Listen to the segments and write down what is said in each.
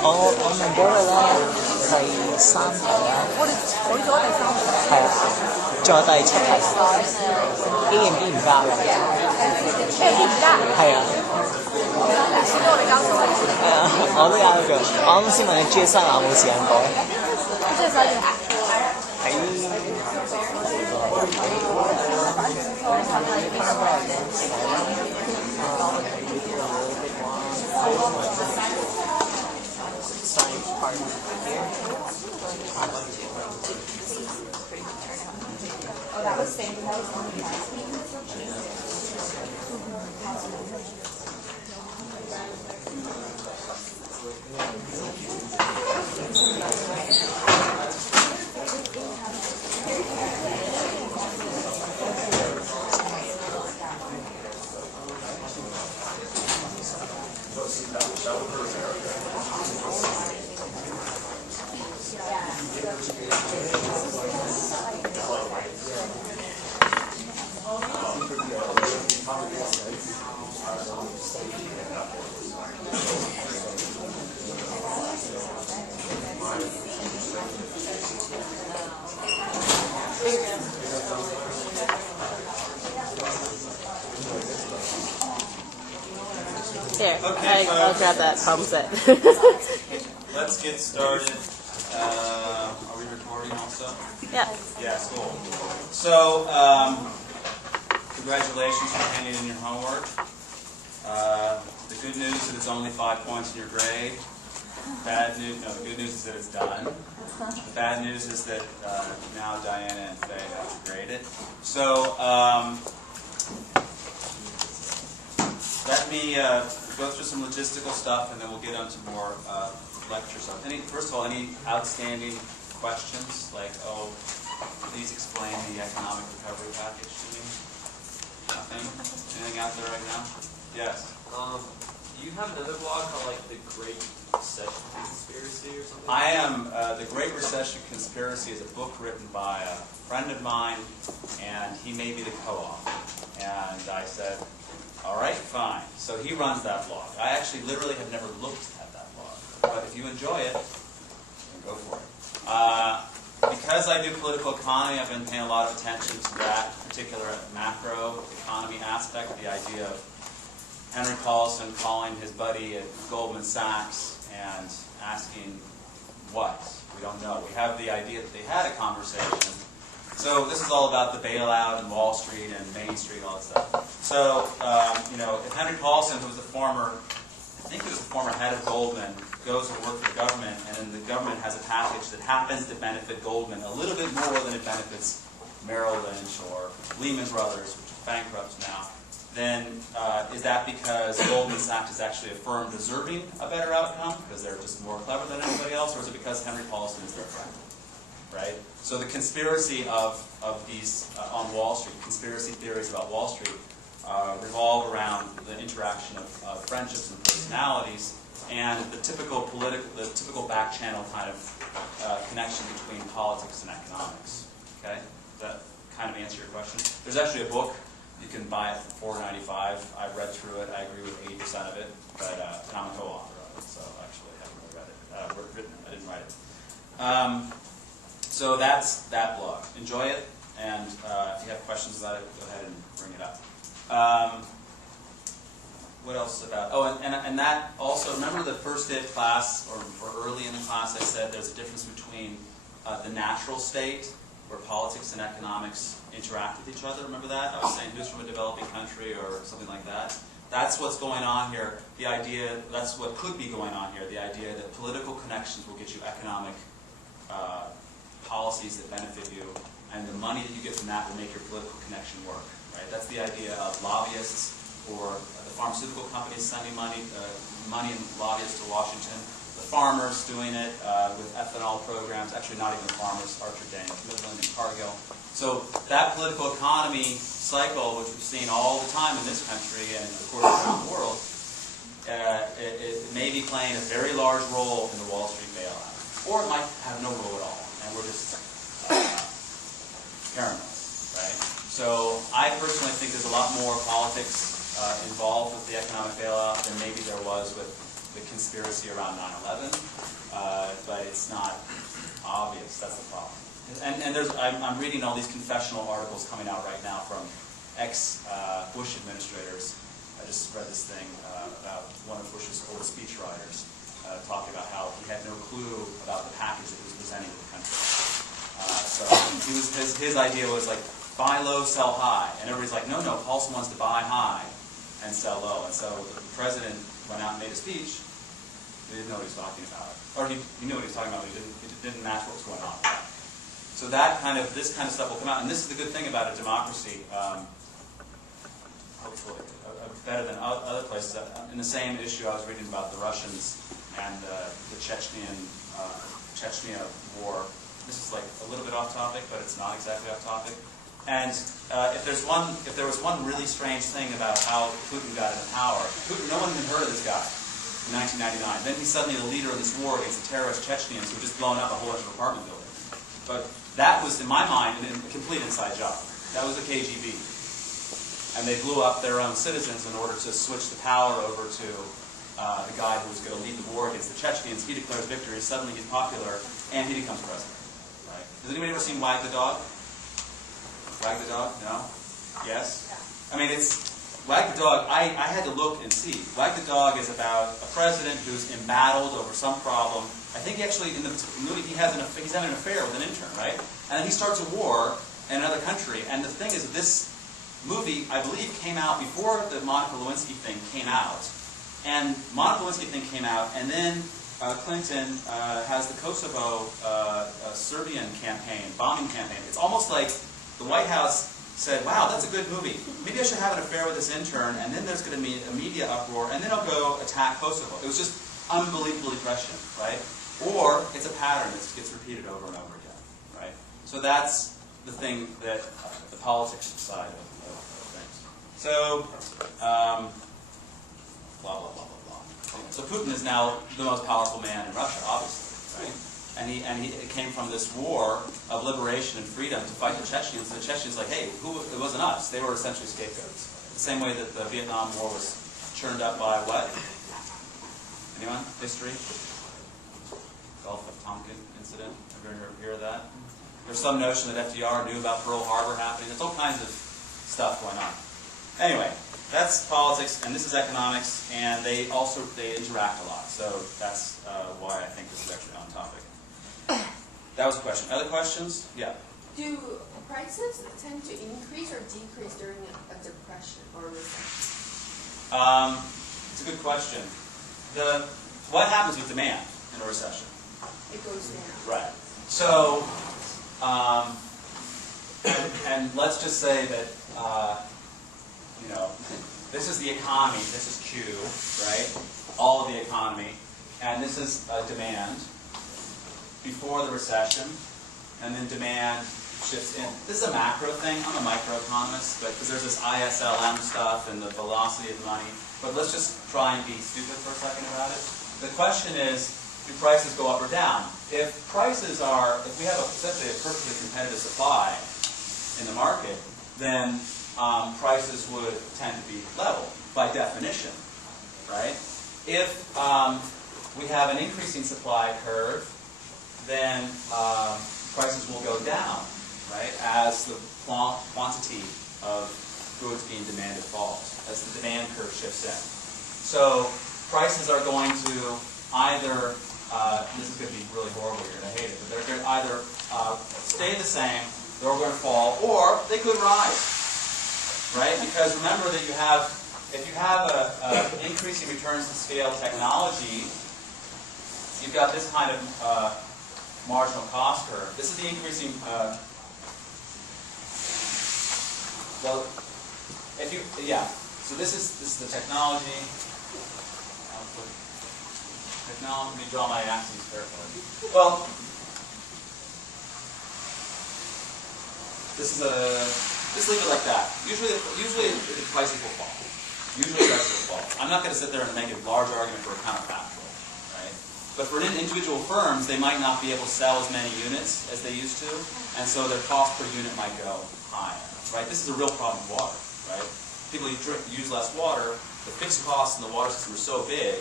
我明咗佢咧第3題啦，改咗第3題。係啊，仲有第7題 A 型 B 唔加嘅， A 唔加？係啊，少咗我哋交數。係啊，我都有一句，我啱先問你 G 生有冇時間改？即係所以Here, Okay, I'll grab that problem set. Let's get started. Are we recording also? Yeah. Yeah, cool. So, congratulations for handing in your homework. The good news is that it's only 5 points in your grade. Bad news, no, the good news is that it's done. The bad news is that now Diana and Faye have to grade it. So, let me go through some logistical stuff, and then we'll get on to more lecture stuff. First of all, any outstanding questions? Like, oh, please explain the economic recovery package to me. Nothing? Anything out there right now? Yes. Do you have another blog called like the Great Recession Conspiracy or something? I am. The Great Recession Conspiracy is a book written by a friend of mine, and he may be the co-author. And I said, all right, fine. So he runs that blog. I actually literally have never looked at that blog. But if you enjoy it, then go for it. Because I do political economy, I've been paying a lot of attention to that particular macro economy aspect, the idea of Henry Paulson calling his buddy at Goldman Sachs and asking what? We don't know. We have the idea that they had a conversation. So this is all about the bailout and Wall Street and Main Street, all that stuff. So, if Henry Paulson, who was a former, I think he was a former head of Goldman, goes to work for the government, and then the government has a package that happens to benefit Goldman a little bit more than it benefits Merrill Lynch or Lehman Brothers, which is bankrupt now, then is that because Goldman Sachs is actually a firm deserving a better outcome because they're just more clever than anybody else, or is it because Henry Paulson is their friend? Right? So the conspiracy of these on Wall Street, conspiracy theories about Wall Street, revolve around the interaction of friendships and personalities, and the typical back channel kind of connection between politics and economics. Okay, does that kind of answer your question? There's actually a book you can buy it for $4.95. I've read through it. I agree with 80% of it, but and I'm a co-author of it, so actually I haven't really read it. I didn't write it. So that's that blog. Enjoy it, and if you have questions about it, go ahead and bring it up. What else about? Oh, and that also, remember the first day of class, or early in the class, I said there's a difference between the natural state, where politics and economics interact with each other. Remember that? I was saying who's from a developing country or something like that. That's what's going on here. The idea, that's what could be going on here, the idea that political connections will get you economic policies that benefit you, and the money that you get from that will make your political connection work. Right? That's the idea of lobbyists, or the pharmaceutical companies sending money and lobbyists to Washington. The farmers doing it with ethanol programs. Actually, not even farmers. Archer Daniels, Midland and Cargill. So that political economy cycle, which we've seen all the time in this country and of course around the world, it may be playing a very large role in the Wall Street bailout, or it might have no role at all, and we're just paranoid, right? So I personally think there's a lot more politics involved with the economic bailout than maybe there was with the conspiracy around 9/11, but it's not obvious. That's the problem. And I'm reading all these confessional articles coming out right now from ex-Bush administrators. I just read this thing about one of Bush's old speechwriters talking about how he had no clue about the package that he was presenting to the country. So his idea was like, buy low, sell high. And everybody's like, no, Paulson wants to buy high and sell low. And so the president went out and made a speech. He didn't know what he was talking about. Or he knew what he was talking about, but it didn't match what was going on. So this kind of stuff will come out. And this is the good thing about a democracy, hopefully, better than other places. In the same issue, I was reading about the Russians and the Chechnya war. This is like a little bit off topic, but it's not exactly off topic. And if there was one really strange thing about how Putin got into power, no one had heard of this guy in 1999. Then he's suddenly the leader of this war against the terrorist Chechens who had just blown up a whole bunch of apartment buildings. But that was, in my mind, a complete inside job. That was the KGB. And they blew up their own citizens in order to switch the power over to the guy who was going to lead the war against the Chechens. He declares victory, suddenly he's popular, and he becomes president. Right? Has anybody ever seen Wag the Dog? Wag the Dog? No? Yes? I mean, Wag the Dog, I had to look and see. Wag the Dog is about a president who's embattled over some problem. I think actually in the movie he's having an affair with an intern, right? And then he starts a war in another country. And the thing is that this movie, I believe, came out before the Monica Lewinsky thing came out. And Monica Lewinsky thing came out, and then Clinton has the Kosovo Serbian campaign, bombing campaign. It's almost like the White House said, wow, that's a good movie. Maybe I should have an affair with this intern, and then there's going to be a media uproar, and then I'll go attack Kosovo. It was just unbelievably prescient, right? Or it's a pattern that gets repeated over and over again, right? So that's the thing that the politics side of things. So, blah, blah, blah, blah, blah. So Putin is now the most powerful man in Russia, obviously, right? And it came from this war of liberation and freedom to fight the Chechens. The Chechens, like, hey, it wasn't us. They were essentially scapegoats. The same way that the Vietnam War was churned up by what? Anyone? History? Gulf of Tonkin incident? Ever hear of that? There's some notion that FDR knew about Pearl Harbor happening. There's all kinds of stuff going on. Anyway, that's politics, and this is economics, and they interact a lot. So that's why I think this is actually on topic. That was a question. Other questions? Yeah. Do prices tend to increase or decrease during a depression or a recession? It's a good question. What happens with demand in a recession? It goes down. Right. So, and let's just say that, this is the economy, this is Q, right? All of the economy. And this is demand before the recession, and then demand shifts in. This is a macro thing. I'm a microeconomist, but because there's this ISLM stuff and the velocity of money. But let's just try and be stupid for a second about it. The question is, do prices go up or down? If we have essentially a perfectly competitive supply in the market, then prices would tend to be level by definition, right? If we have an increasing supply curve, then prices will go down, right, as the quantity of goods being demanded falls, as the demand curve shifts in. So prices are going to either, this is going to be really horrible, you're going to hate it, but they're going to either stay the same, they're going to fall, or they could rise, right? Because remember that if you have increasing returns to scale technology, you've got this kind of marginal cost curve. This is the increasing, so this is the technology. Let me draw my axes carefully. Well, let's leave it like that. Usually the prices will fall. Usually prices will fall. I'm not going to sit there and make a large argument for a counterfactual, right? But for individual firms, they might not be able to sell as many units as they used to, and so their cost per unit might go higher, right? This is a real problem with water, right? people use less water, the fixed costs in the water system are so big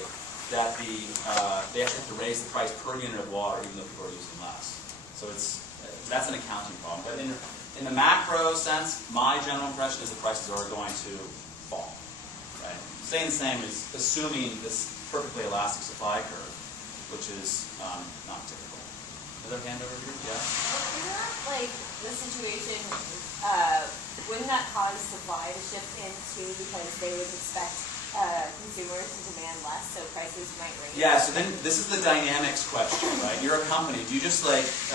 that they actually have to raise the price per unit of water even though people are using less. So that's an accounting problem. But in the macro sense, my general impression is the prices are going to fall. Right? Staying the same is assuming this perfectly elastic supply curve, which is not typical. Another hand over here? Yeah? Isn't that like the situation, wouldn't that cause supply to shift in too because they would expect consumers to demand less, so prices might raise? Yeah, so then this is the dynamics question, right? You're a company. Do you just like, if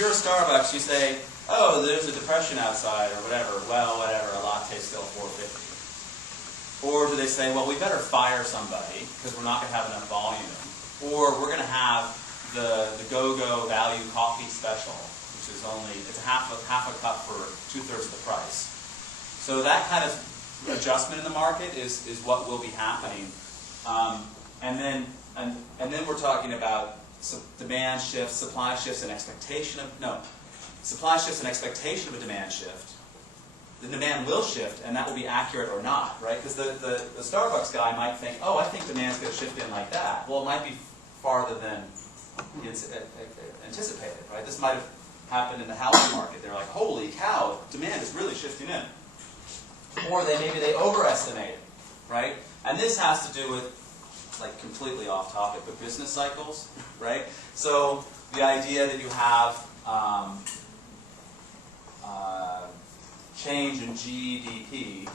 you're a Starbucks, you say, oh, there's a depression outside or whatever, well, whatever, a latte's still $4.50. Or do they say, well, we better fire somebody because we're not going to have enough volume. Or we're going to have the go-go value coffee special, which is it's half a cup for 2/3 of the price. So that kind of adjustment in the market is what will be happening. And then we're talking about demand shifts, supply shifts, and expectation of, supply shifts and expectation of a demand shift. The demand will shift, and that will be accurate or not, right? Because the Starbucks guy might think, oh, I think demand's going to shift in like that. Well, it might be farther than anticipated, right? This might have happened in the housing market. They're like, holy cow, demand is really shifting in. Or maybe they overestimate it, right? And this has to do with, like, completely off topic, but business cycles, right? So the idea that you have change in GDP,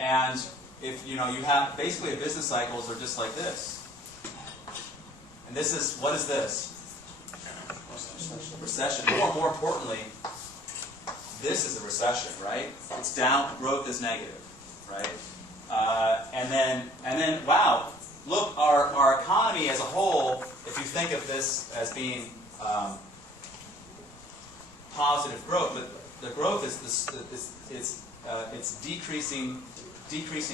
and if you have basically a business cycles are just like this. And this is, what is this? Recession. More importantly, this is a recession, right? It's down, growth is negative, right? And then, wow, look, our economy as a whole, if you think of this as being positive growth, but the growth it's decreasing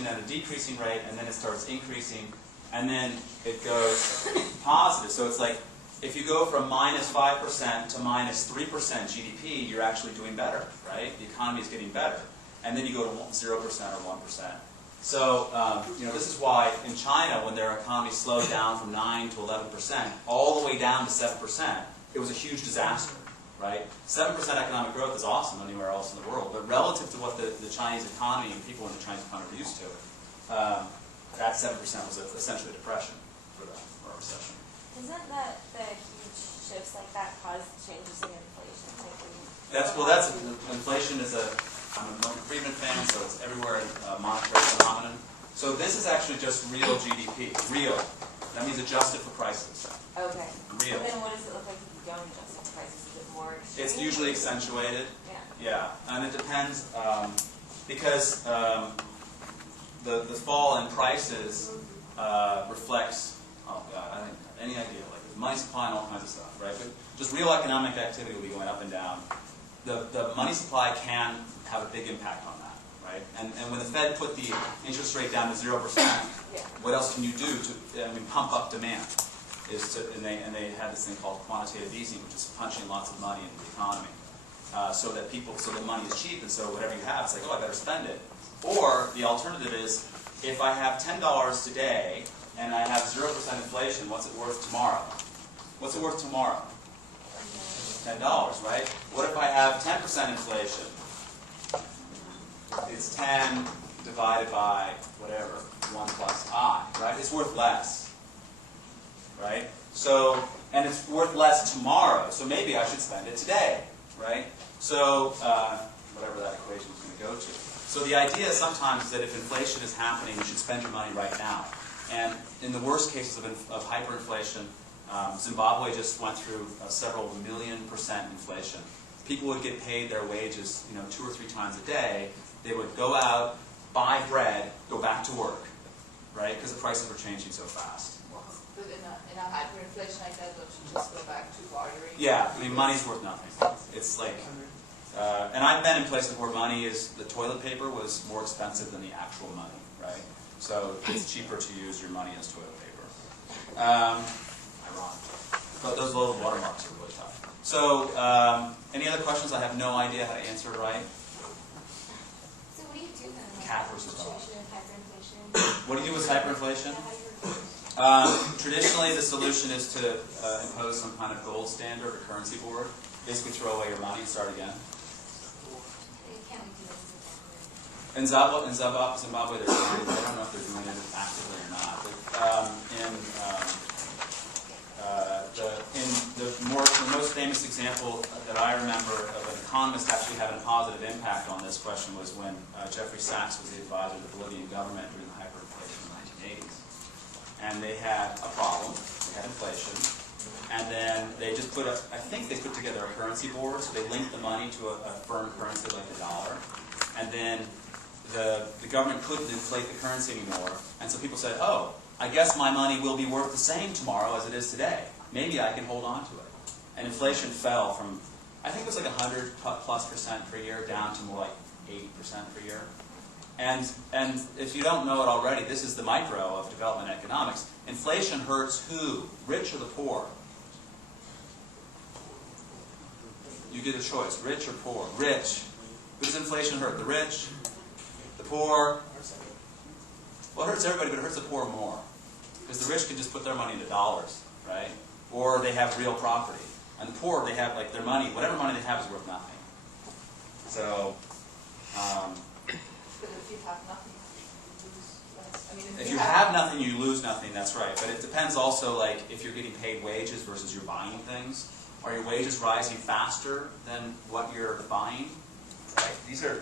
at a decreasing rate, and then it starts increasing, and then it goes positive. So it's like, if you go from -5% to -3% GDP, you're actually doing better, right? The economy is getting better. And then you go to 0% or 1%. So, this is why in China, when their economy slowed down from 9 to 11%, all the way down to 7%, it was a huge disaster, right? 7% economic growth is awesome anywhere else in the world, but relative to what the Chinese economy and people in the Chinese economy are used to, that 7% was essentially a depression for them, or a recession. Isn't that the huge shifts like that cause changes in inflation? Inflation is I'm a Milton Friedman fan, so it's everywhere a monetary phenomenon. So this is actually just real GDP, real. That means adjusted for prices. Okay. Real. But then what does it look like if you don't adjust for prices? Is it more extreme? It's usually accentuated. Yeah. Yeah, and it depends because the fall in prices reflects, oh God, I don't have any idea, like the money supply and all kinds of stuff, right? But just real economic activity will be going up and down. The money supply can have a big impact on that, right? And when the Fed put the interest rate down to 0%, what else can you do to pump up demand? And they had this thing called quantitative easing, which is punching lots of money into the economy, so that money is cheap, and so whatever you have, it's like, oh, I better spend it. Or the alternative is, if I have $10 today and I have 0% inflation, what's it worth tomorrow? What's it worth tomorrow? $10, right? What if I have 10% inflation? It's 10 divided by whatever, 1 plus I, right? It's worth less, right? So, and it's worth less tomorrow, so maybe I should spend it today, right? So, whatever that equation is going to go to. So the idea sometimes is that if inflation is happening, you should spend your money right now. And in the worst cases of hyperinflation, Zimbabwe just went through several million% inflation. People would get paid their wages, 2 or 3 times a day. They would go out, buy bread, go back to work, right? Because the prices were changing so fast. But in a hyperinflation like that, don't you just go back to bartering? Yeah, money's worth nothing. It's like, and I've been in places where the toilet paper was more expensive than the actual money, right? So it's cheaper to use your money as toilet paper. Ironic. But those low watermarks are really tough. So, any other questions? I have no idea how to answer it right. cat versus dog. Situation of hyperinflation. What do you do with hyperinflation? Traditionally, the solution is to impose some kind of gold standard or currency board. Basically, throw away your money and start again. In Zimbabwe, they're trying. I don't know if they're doing it actively or not. But, the most famous example that I remember of an economist actually having a positive impact on this question was when Jeffrey Sachs was the advisor of the Bolivian government during the hyperinflation in the 1980s. And they had a problem. They had inflation. And then they just I think they put together a currency board, so they linked the money to a firm currency like the dollar. And then the government couldn't inflate the currency anymore. And so people said, oh, I guess my money will be worth the same tomorrow as it is today. Maybe I can hold on to it. And inflation fell from, I think it was like 100+% per year down to more like 80% per year. And if you don't know it already, this is the micro of development economics. Inflation hurts who? Rich or the poor? You get a choice, rich or poor. Rich. Who does inflation hurt? The rich? The poor? Well, it hurts everybody, but it hurts the poor more. Because the rich can just put their money into dollars, right? Or they have real property. And the poor, they have like their money, whatever money they have is worth nothing. So, But if you have nothing, you lose less. I mean, if you have nothing, you lose nothing, that's right. But it depends also, like, if you're getting paid wages versus you're buying things. Are your wages rising faster than what you're buying? Right? These are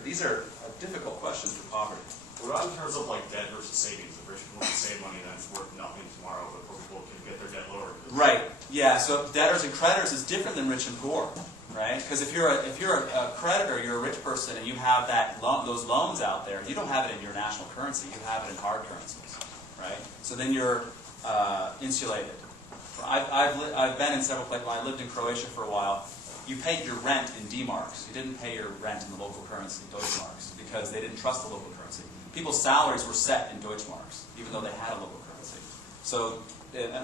difficult questions for poverty. What about in terms of like debt versus savings? If rich people can save money, then it's worth nothing tomorrow, but poor people can get their debt lower. Right. Yeah. So debtors and creditors is different than rich and poor, right? Because if you're a creditor, you're a rich person, and you have those loans out there, you don't have it in your national currency. You have it in hard currencies, right? So then you're insulated. I've been in several places. When I lived in Croatia for a while, you paid your rent in D-marks. You didn't pay your rent in the local currency, Deutschmarks, because they didn't trust the local currency. People's salaries were set in Deutschmarks, even though they had a local currency. So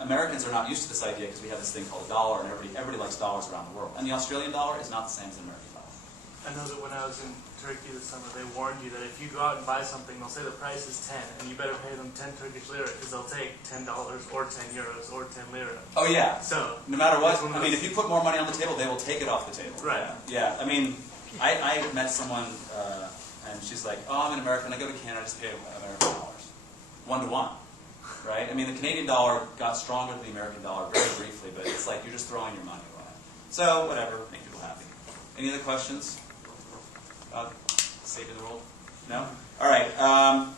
Americans are not used to this idea because we have this thing called a dollar, and everybody likes dollars around the world. And the Australian dollar is not the same as the American dollar. I know that when I was in Turkey this summer, they warned you that if you go out and buy something, they'll say the price is 10, and you better pay them 10 Turkish lira, because they'll take $10 or 10 euros or 10 lira. Oh yeah. So no matter what, I mean, if you put more money on the table, they will take it off the table. Right. Yeah. I mean, I met someone, and she's like, "Oh, I'm an American. When I go to Canada, I just pay American dollars, 1 to 1." Right? I mean, the Canadian dollar got stronger than the American dollar very briefly, but it's like you're just throwing your money away. So whatever, make people happy. Any other questions about saving the world? No? All right.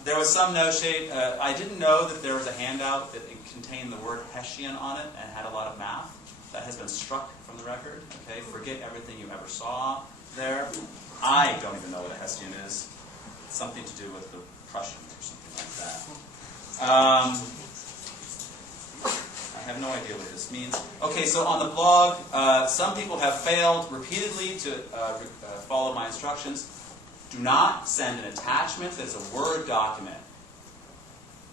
There was some no-shade. I didn't know that there was a handout that contained the word Hessian on it and had a lot of math. That has been struck from the record. Okay, forget everything you ever saw there. I don't even know what a Hessian is. It's something to do with the Prussians or something like that. I have no idea what this means. Okay, so on the blog, some people have failed repeatedly to follow my instructions. Do not send an attachment that is a Word document.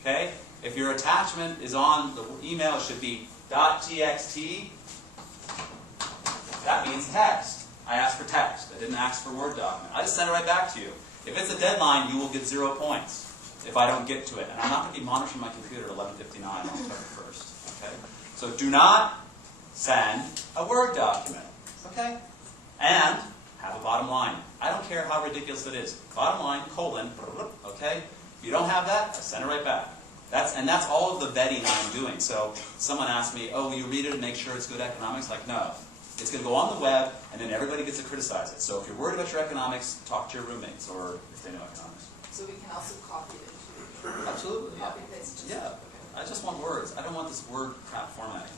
Okay? If your attachment is on the email, it should be .txt. That means text. I asked for text. I didn't ask for Word document. I just sent it right back to you. If it's a deadline, you will get 0 points if I don't get to it. And I'm not going to be monitoring my computer at 11:59 on October 1st. Okay? So do not send a Word document. Okay? And have a bottom line. I don't care how ridiculous it is. Bottom line, colon, okay? If you don't have that, I send it right back. That's all of the vetting I'm doing. So someone asked me, oh, will you read it and make sure it's good economics? Like, no. It's going to go on the web, and then everybody gets to criticize it. So if you're worried about your economics, talk to your roommates, or if they know economics. So we can also copy it too. Absolutely, yeah. Copy paste. Yeah. I just want words. I don't want this word crap formatting.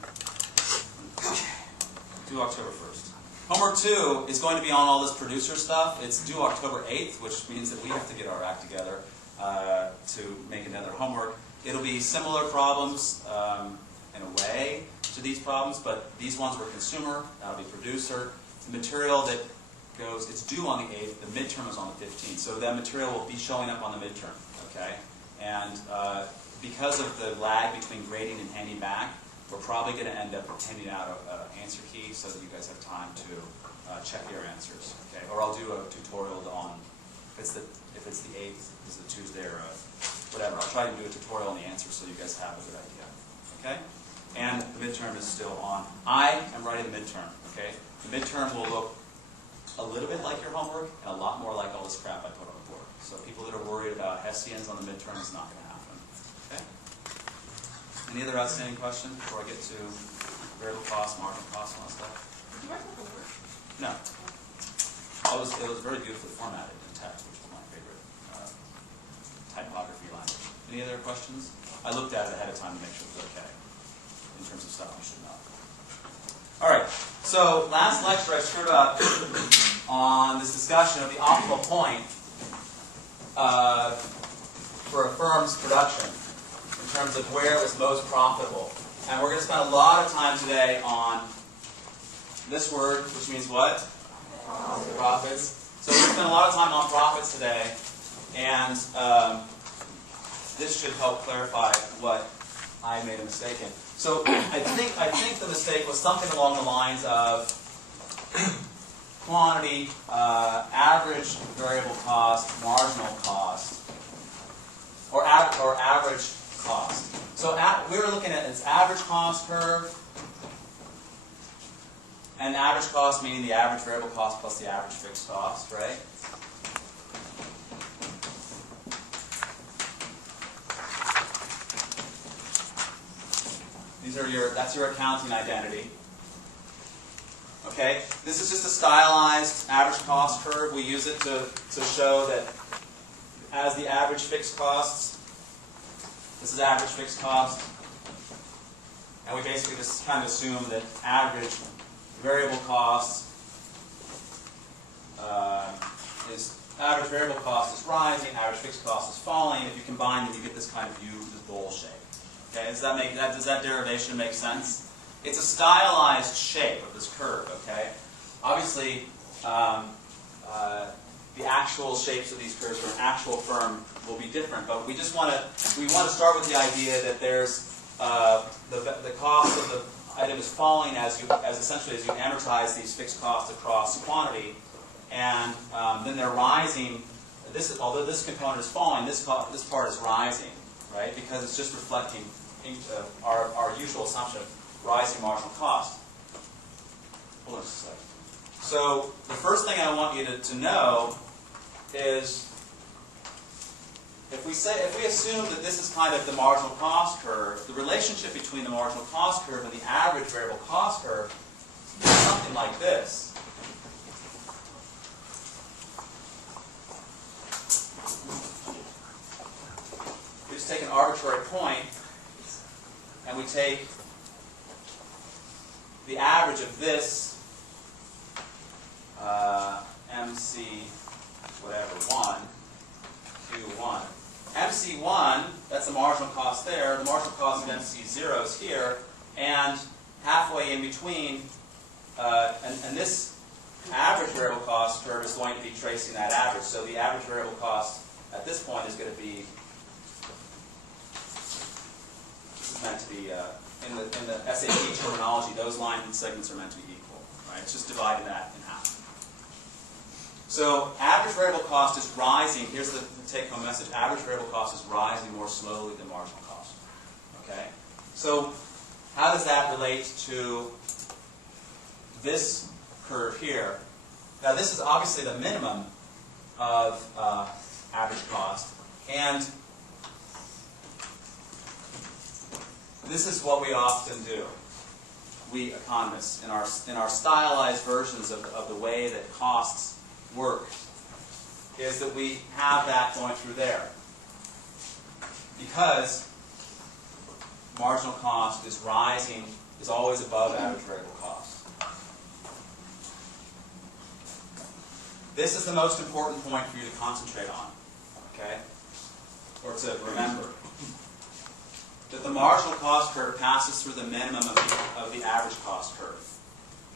Due October 1st. Homework 2 is going to be on all this producer stuff. It's due October 8th, which means that we have to get our act together to make another homework. It'll be similar problems in a way to these problems, but these ones were consumer, that'll be producer. The material that goes, it's due on the 8th, the midterm is on the 15th, so that material will be showing up on the midterm, okay? And because of the lag between grading and handing back, we're probably going to end up handing out an answer key so that you guys have time to check your answers, okay? Or I'll do a tutorial on if it's the 8th, is the Tuesday or whatever. I'll try to do a tutorial on the answer so you guys have a good idea. Okay? And the midterm is still on. I am writing the midterm. Okay? The midterm will look a little bit like your homework and a lot more like all this crap I put on the board. So people that are worried about Hessians on the midterm, it's not going to happen. Okay? Any other outstanding questions before I get to variable cost, marginal cost, and all that stuff? Did you write the homework? No. It was very beautifully formatted in text, which was my favorite typography language. Any other questions? I looked at it ahead of time to make sure it was okay in terms of stuff you should know. All right. So last lecture I screwed up on this discussion of the optimal point for a firm's production in terms of where it was most profitable. And we're going to spend a lot of time today on this word, which means what? Profits. So we're going to spend a lot of time on profits today, and this should help clarify what I made a mistake in. So I think the mistake was something along the lines of quantity, average variable cost, marginal cost, or average cost. So we were looking at its average cost curve, and average cost meaning the average variable cost plus the average fixed cost, right? That's your accounting identity. Okay? This is just a stylized average cost curve. We use it to show that as the average fixed costs, this is average fixed cost, and we basically just kind of assume that average variable cost is rising, average fixed cost is falling. If you combine them, you get this kind of view, this bowl shape. Okay, does that derivation make sense? It's a stylized shape of this curve. Okay, obviously the actual shapes of these curves for an actual firm will be different, but we want to start with the idea that there's the cost of the item is falling as essentially as you amortize these fixed costs across quantity, and then they're rising. Although this component is falling, this part is rising, right? Because it's just reflecting our usual assumption of rising marginal cost. Hold on just a second. So the first thing I want you to know is if we assume that this is kind of the marginal cost curve, the relationship between the marginal cost curve and the average variable cost curve is something like this. We just take an arbitrary point and we take the average of this MC whatever 1 Q1. MC1, that's the marginal cost there. The marginal cost of MC0 is here, and halfway in between, and this average variable cost curve is going to be tracing that average. So the average variable cost at this point is going to be, this is meant to be, in the SAP terminology, those lines and segments are meant to be equal. Right? It's just dividing that in half. So average variable cost is rising. Here's the take-home message. Average variable cost is rising more slowly than marginal cost. Okay? So how does that relate to this curve here? Now this is obviously the minimum of average cost. And this is what we often do, we economists, in our stylized versions of the way that costs work, is that we have that going through there. Because marginal cost is rising, is always above average variable cost. This is the most important point for you to concentrate on, okay? Or to remember. That the marginal cost curve passes through the minimum of the average cost curve.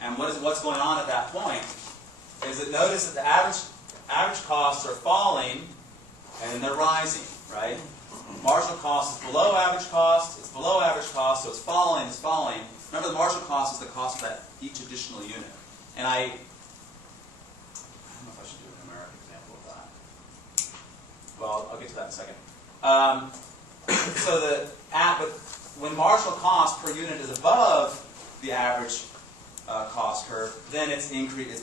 And what's going on at that point is that notice that the average costs are falling and then they're rising, right? Marginal cost is below average cost, it's below average cost, so it's falling, it's falling. Remember, the marginal cost is the cost of each additional unit. And I don't know if I should do a numeric example of that. I'll get to that in a second. But when marginal cost per unit is above the average cost curve, then it's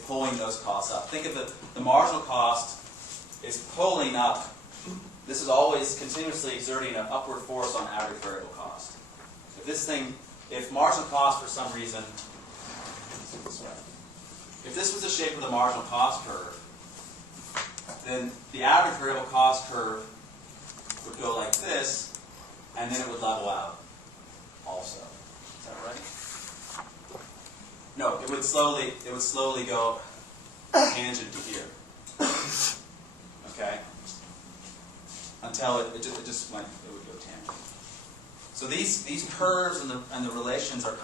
pulling those costs up. Think of the marginal cost is pulling up. This is always continuously exerting an upward force on average variable cost. If marginal cost for some reason, if this was the shape of the marginal cost curve, then the average variable cost curve would go like this, and then it would level out also. Is that right? No, it would slowly go tangent to here. Okay? Until it would go tangent. So these curves and the relations are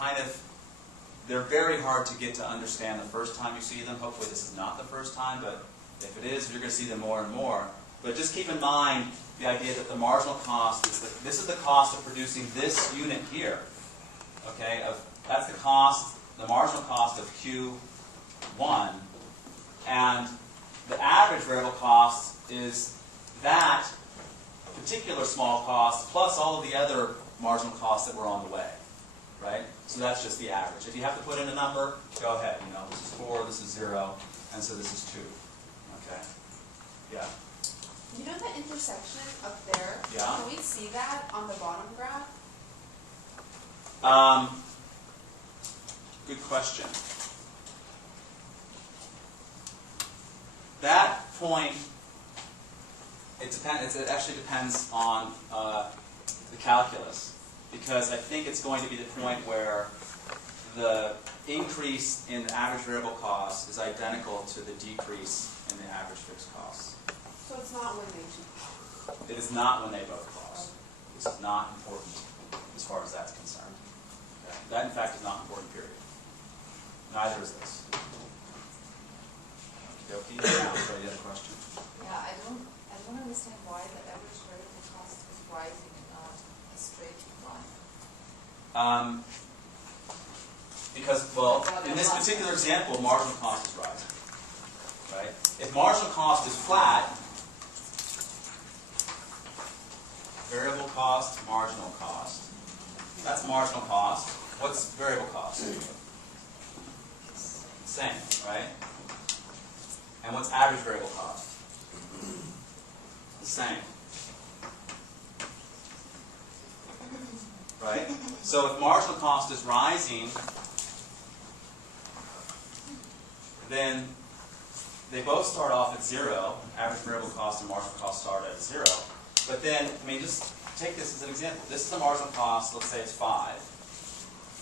they're very hard to get to understand the first time you see them. Hopefully this is not the first time, but if it is, you're going to see them more and more. But just keep in mind the idea that the marginal cost this is the cost of producing this unit here. Okay, that's the marginal cost of Q1, and the average variable cost is that particular small cost plus all of the other marginal costs that were on the way, right? So that's just the average. If you have to put in a number, go ahead. This is 4, this is 0, and so this is 2. Okay? Yeah. You know the intersection up there? Yeah. Can we see that on the bottom graph? Good question. That point, it actually depends on the calculus, because I think it's going to be the point where the increase in the average variable cost is identical to the decrease in the average fixed costs. So it's not when they two. It is not when they both cross. This is not important as far as that's concerned. Okay. That, in fact, is not important, period. Neither is this. Okie dokie. Now, so you had a question? Yeah, I don't understand why the average variable cost is rising and not a straight line. Because, well, in this particular example, marginal cost is rising. Right? If marginal cost is flat, variable cost, marginal cost. That's marginal cost. What's variable cost? Same, right? And what's average variable cost? The same. Right? So if marginal cost is rising, then they both start off at 0. Average variable cost and marginal cost start at 0. But then, just take this as an example. This is the marginal cost. Let's say it's 5.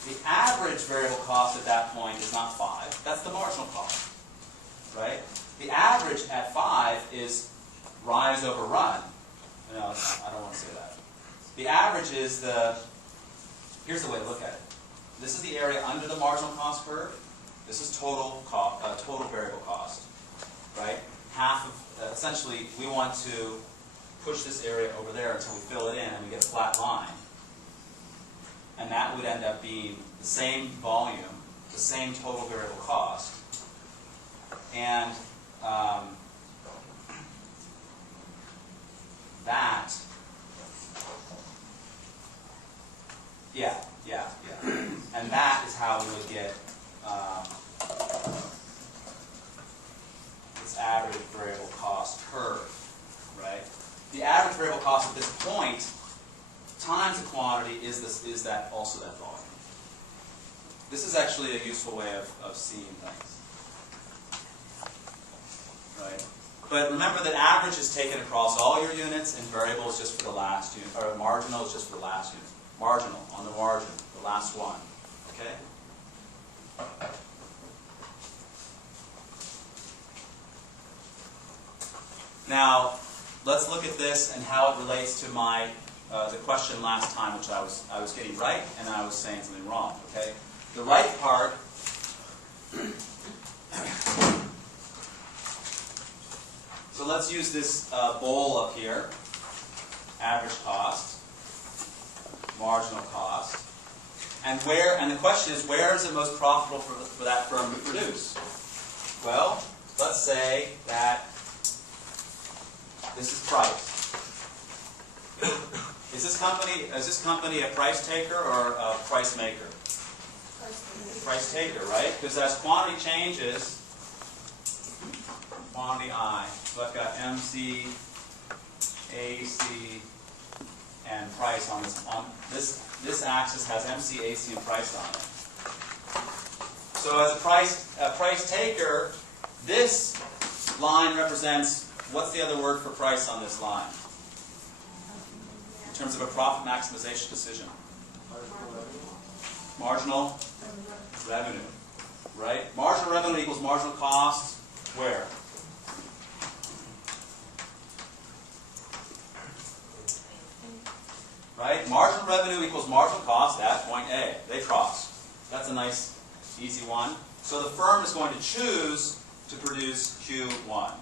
The average variable cost at that point is not 5. That's the marginal cost. Right? The average at 5 is rise over run. No, I don't want to say that. The average is here's the way to look at it. This is the area under the marginal cost curve. This is total variable cost. Right? Half of, essentially, we want to push this area over there until we fill it in and we get a flat line. And that would end up being the same volume, the same total variable cost. And and that is how we would get this average variable cost curve, right? The average variable cost at this point times the quantity is also that volume. This is actually a useful way of seeing things, right? But remember that average is taken across all your units, and variable is just for the last unit, or marginal is just for the last unit. Marginal, on the margin, the last one. Okay? Now, let's look at this and how it relates to the question last time, which I was getting right, and I was saying something wrong. Okay? The right part. So let's use this bowl up here. Average cost, marginal cost, and the question is, where is it most profitable for that firm to produce? Well, let's say that this is price. Is this company a price taker or a price maker? Price taker, right? Because as quantity changes, quantity I, so I've got MC, AC, and price on this. This axis has MC, AC, and price on it. So as a price taker, this line represents, what's the other word for price on this line? In terms of a profit maximization decision. Marginal revenue, right? Marginal revenue equals marginal cost, where? Right? Marginal revenue equals marginal cost at point A. They cross. That's a nice, easy one. So the firm is going to choose to produce Q1.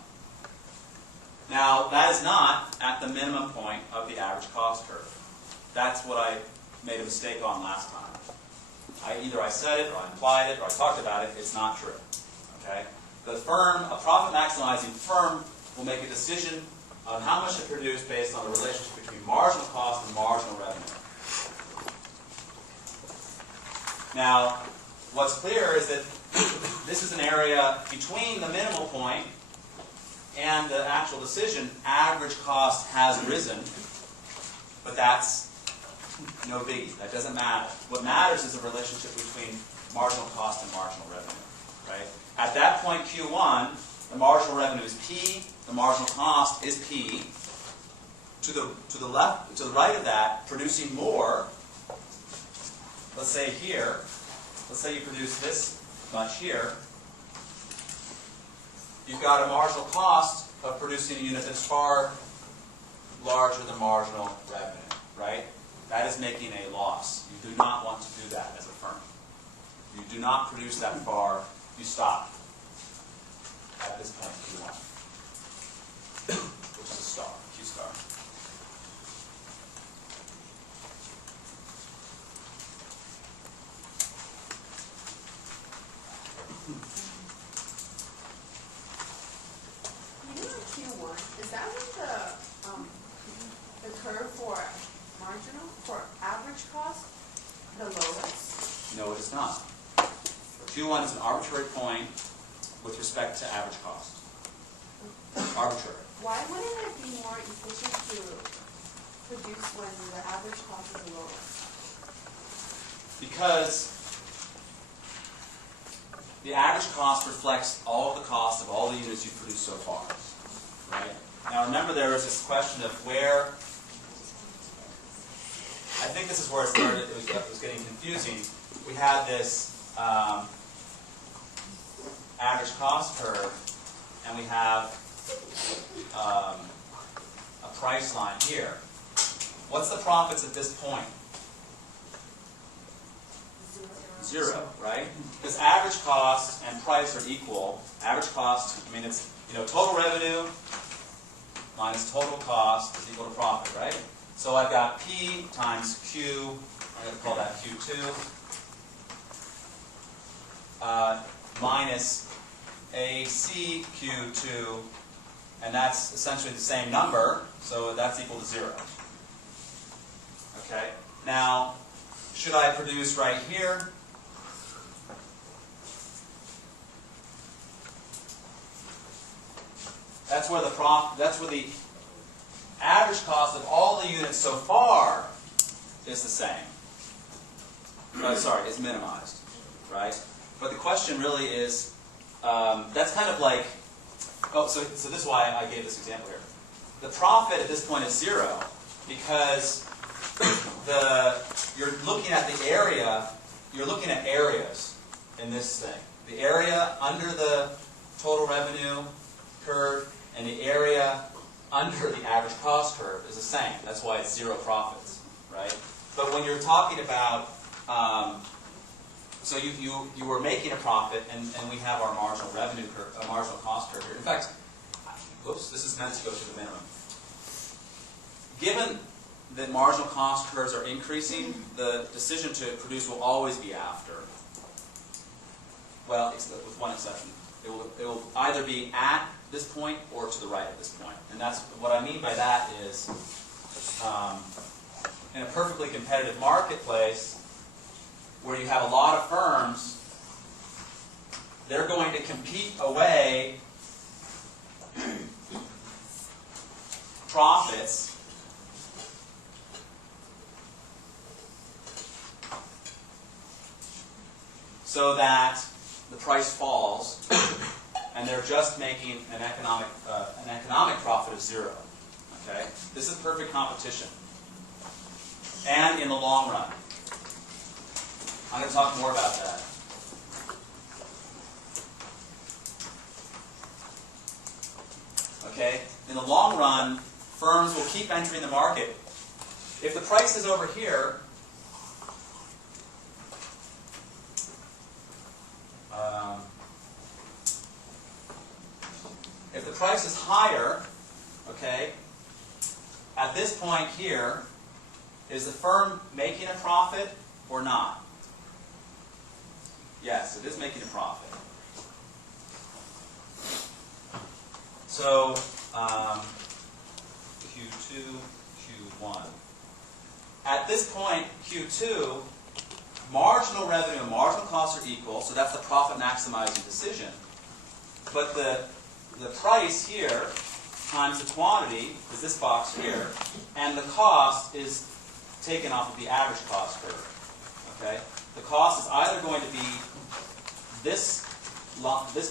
Now, that is not at the minimum point of the average cost curve. That's what I made a mistake on last time. Either I said it, or I implied it, or I talked about it. It's not true. Okay? The firm, a profit maximizing firm, will make a decision on how much to produce based on the relationship between marginal cost and marginal revenue. Now, what's clear is that this is an area between the minimal point and the actual decision. Average cost has risen, but that's no biggie. That doesn't matter. What matters is the relationship between marginal cost and marginal revenue. Right? At that point, Q1, the marginal revenue is P, the marginal cost is P. To the left, to the right of that, producing more. Let's say here. Let's say you produce this much here. You've got a marginal cost of producing a unit that's far larger than marginal revenue, right? That is making a loss. You do not want to do that as a firm. You do not produce that far. You stop at this point, Q1, which is a star, Q star. Q1, is that what the curve for marginal, for average cost, the lowest? No, it is not. Q1 is an arbitrary point with respect to average cost. Arbitrary. Why wouldn't it be more efficient to produce when the average cost is the lowest? Because the average cost reflects all of the cost of all the units you've produced so far. Right? Now remember, there was this question of where, I think this is where it started, it was getting confusing. We had this average cost curve, and we have a price line here. What's the profits at this point? Zero, right? Because average cost and price are equal. Average cost, I mean, it's, total revenue minus total cost is equal to profit, right? So I've got P times Q, I'm going to call that Q2, minus AC Q2, and that's essentially the same number, so that's equal to 0. Okay? Now, should I produce right here? That's where the average cost of all the units so far is the same. Sorry, is minimized, right? But the question really is, that's kind of like, so this is why I gave this example here. The profit at this point is 0 because you're looking at the area, you're looking at areas in this thing. The area under the total revenue curve and the area under the average cost curve is the same. That's why it's 0 profits, right? But when you're talking about, so you were making a profit, and we have our marginal revenue curve, marginal cost curve here. In fact, whoops, this is meant to go to the minimum. Given that marginal cost curves are increasing, the decision to produce will always be after. Well, with one exception. It will either be at this point or to the right of this point. And that's what I mean by that is in a perfectly competitive marketplace where you have a lot of firms, they're going to compete away profits so that the price falls, and they're just making an economic profit of zero. Okay, this is perfect competition, and in the long run, I'm going to talk more about that. Okay, in the long run, firms will keep entering the market. If the price is over here, if the price is higher, okay, at this point here, is the firm making a profit or not? Yes, it is making a profit. So, Q2, Q1. At this point, Q2, marginal revenue and marginal costs are equal, so that's the profit maximizing decision. But the price here times the quantity is this box here, and the cost is taken off of the average cost curve. Okay? The cost is either going to be this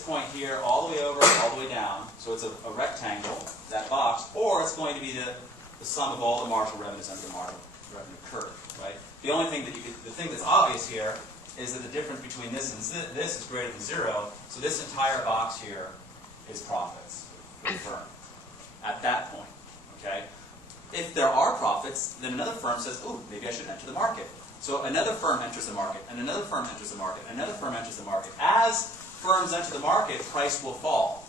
point here all the way over, all the way down, so it's a rectangle, that box, or it's going to be the sum of all the marginal revenues under the marginal revenue curve. Right? The only thing the thing that's obvious here is that the difference between this and this is greater than zero, so this entire box here is profits for the firm at that point. Okay? If there are profits, then another firm says, ooh, maybe I should enter the market. So another firm enters the market, and another firm enters the market, and another firm enters the market. As firms enter the market, price will fall.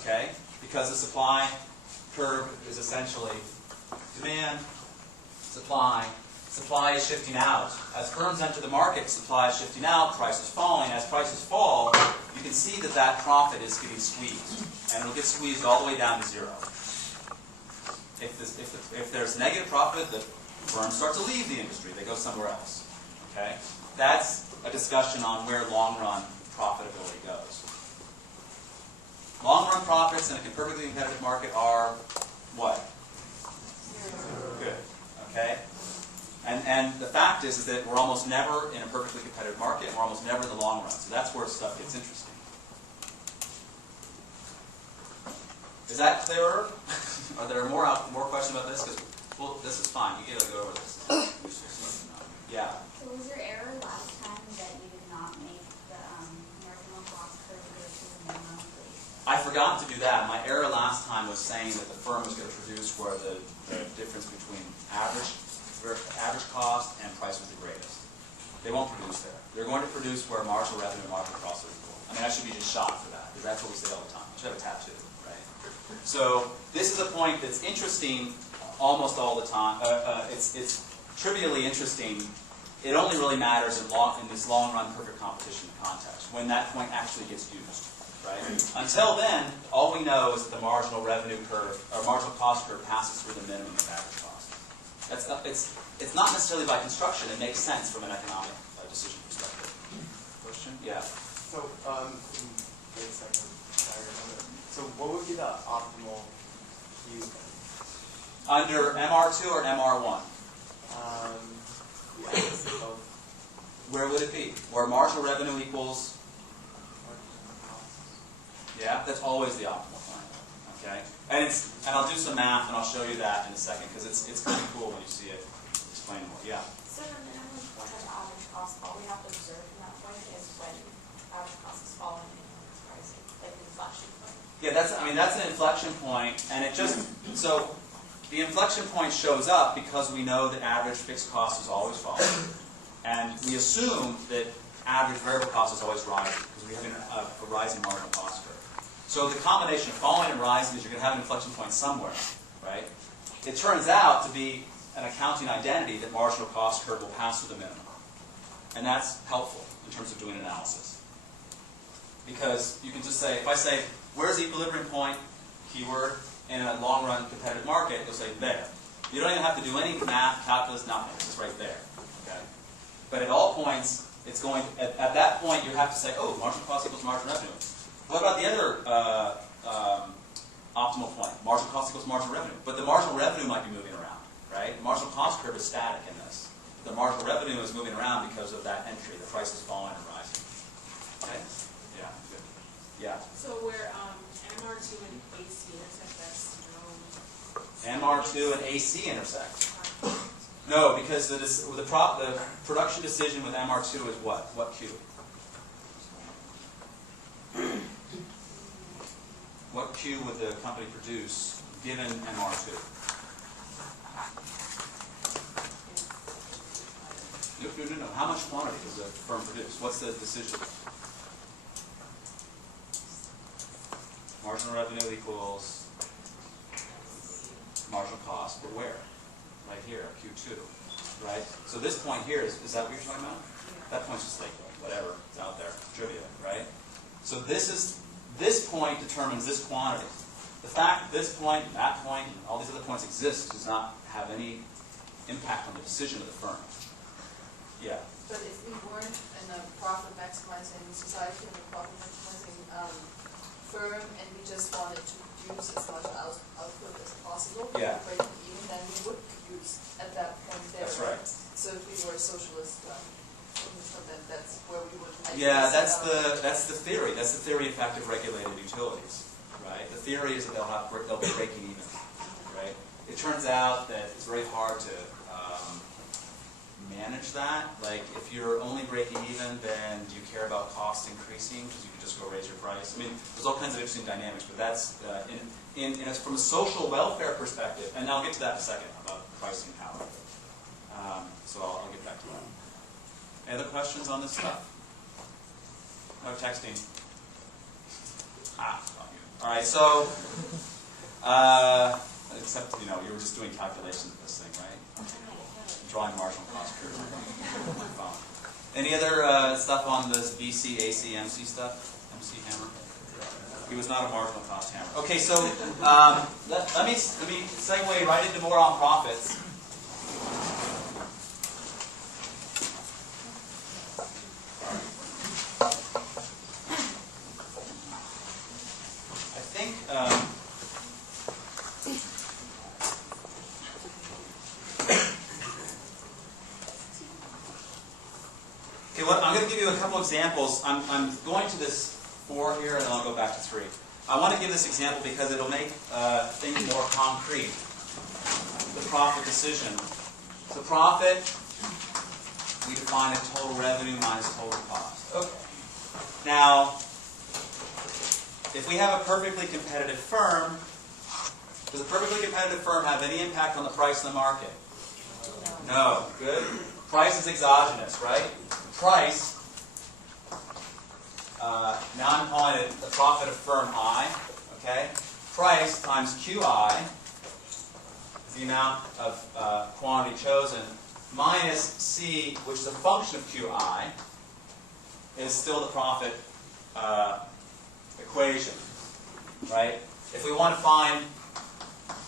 Okay? Because the supply curve is essentially demand, supply. Supply is shifting out. As firms enter the market, supply is shifting out, price is falling. As prices fall, you can see that that profit is getting squeezed. And it'll get squeezed all the way down to zero. If there's negative profit, the firms start to leave the industry. They go somewhere else. Okay? That's a discussion on where long-run profitability goes. Long-run profits in a perfectly competitive market are what? Good. Okay? And the fact is that we're almost never in a perfectly competitive market, and we're almost never in the long run. So that's where stuff gets interesting. Is that clearer? Are there more questions about this? Because well, this is fine. You get to go over this. Yeah. So was your error last time that you did not make the marginal cost curve go to the minimum, please? I forgot to do that. My error last time was saying that the firm was going to produce where the difference between average cost and price was the greatest. They won't produce there. They're going to produce where marginal revenue and marginal costs are equal. I mean, I should be just shot for that, because that's what we say all the time. I should have a tattoo, right? So this is a point that's interesting almost all the time. It's trivially interesting. It only really matters in this long-run perfect competition context, when that point actually gets used. Right? Until then, all we know is that the marginal revenue curve, or marginal cost curve, passes through the minimum of average cost. It's not necessarily by construction. It makes sense from an economic decision perspective. Question? Yeah. So, wait a second. I remember. So, what would be the optimal use then? Under MR2 or MR1? Yeah, I guess both. Where would it be? Where marginal revenue equals? Yeah, that's always the optimal point. Okay, and I'll do some math and I'll show you that in a second, because it's kind of cool when you see it explained more. Yeah. So the minimum point of average cost, all we have to observe from that point is when average cost is falling and it's rising, like the inflection point. Yeah, that's an inflection point, and it just so the inflection point shows up because we know that average fixed cost is always falling, and we assume that average variable cost is always rising because we have a rising marginal cost curve. So the combination of falling and rising is you're going to have an inflection point somewhere, right? It turns out to be an accounting identity that marginal cost curve will pass through the minimum. And that's helpful in terms of doing analysis. Because you can just say, if I say, where's the equilibrium point, keyword, in a long-run competitive market, you'll say there. You don't even have to do any math, calculus, nothing. It's just right there. Okay? But at all points, it's going to, at that point, you have to say, oh, marginal cost equals marginal revenue. What about the other optimal point? Marginal cost equals marginal revenue. But the marginal revenue might be moving around, right? The marginal cost curve is static in this. The marginal revenue is moving around because of that entry. The price is falling and rising. Okay? Yeah. Good. Yeah. So where MR2 and AC intersect, that's MR2 and AC intersect. No, because the production decision with MR2 is what? What Q? What Q would the company produce given MR2? No. How much quantity does the firm produce? What's the decision? Marginal revenue equals marginal cost, but where? Right here, Q2, right? So this point here, is that what you're talking about? That point's just like, whatever, it's out there, trivia, right? So this point determines this quantity. The fact that this point, and that point, and all these other points exist does not have any impact on the decision of the firm. Yeah? But if we weren't in a profit-maximizing society, in a profit-maximizing firm, and we just wanted to produce as much output as possible, Yeah. breaking even, then we would produce at that point there. That's right. So if we were a socialist, then that's where we would. Yeah, that's the theory. That's the theory of effective regulated utilities, right? The theory is that they'll be breaking even, right? It turns out that it's very hard to manage that. Like, if you're only breaking even, then do you care about cost increasing because you can just go raise your price? I mean, there's all kinds of interesting dynamics, but that's from a social welfare perspective. And I'll get to that in a second about pricing power. So I'll get back to that. Any other questions on this stuff? No texting. All right. So, except you were just doing calculations of this thing, right? Drawing marginal cost curves on my phone. Any other stuff on this BC, AC, MC stuff? MC hammer? He was not a marginal cost hammer. Okay, so let me segue right into more on profits. I think. Okay, well, I'm going to give you a couple examples. I'm going to this 4 here, and then I'll go back to 3. I want to give this example because it'll make things more concrete. The profit decision. So profit, we define as total revenue minus total cost. Okay. Now, if we have a perfectly competitive firm, does a perfectly competitive firm have any impact on the price in the market? No. Good. Price is exogenous, right? Price, now I'm calling it the profit of firm I, okay? Price times QI is the amount of quantity chosen, minus C, which is a function of QI, is still the profit equation, right? If we want to find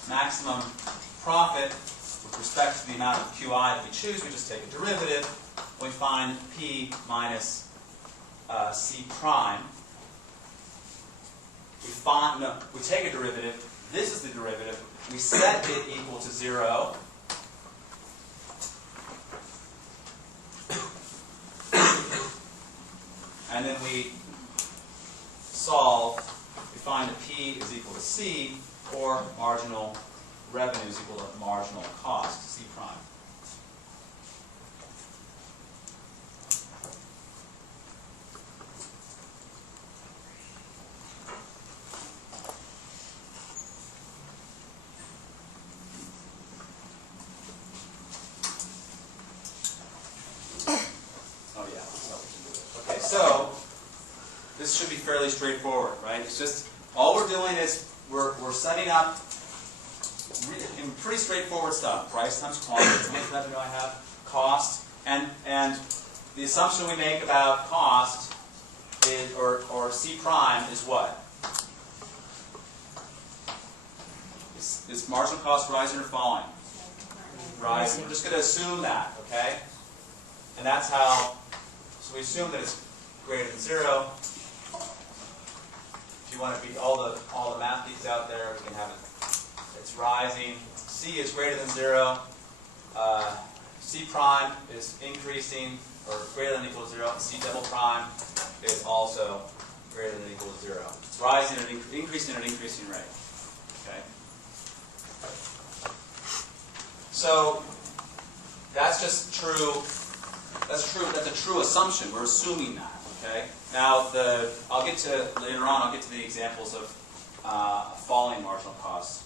maximum profit with respect to the amount of QI that we choose, we just take a derivative. We find P minus C prime. We take a derivative. This is the derivative. We set it equal to 0. And then we solve. We find that P is equal to C, or marginal revenue is equal to marginal cost, C prime. So, this should be fairly straightforward, right? It's just, all we're doing is, we're setting up pretty straightforward stuff. Price times quantity, how much revenue I have, cost, and the assumption we make about cost is, or C prime is what? Is marginal cost rising or falling? rising. We're just going to assume that, okay? And that's how, so we assume that it's greater than 0. If you want to beat all the math geeks out there, we can have it. It's rising. C is greater than 0. C prime is increasing or greater than or equal to 0. And C double prime is also greater than or equal to 0. It's rising and increasing at an increasing rate. Okay. So that's just true. That's true. That's a true assumption. We're assuming that. Okay. Now I'll get to later on. I'll get to the examples of falling marginal costs,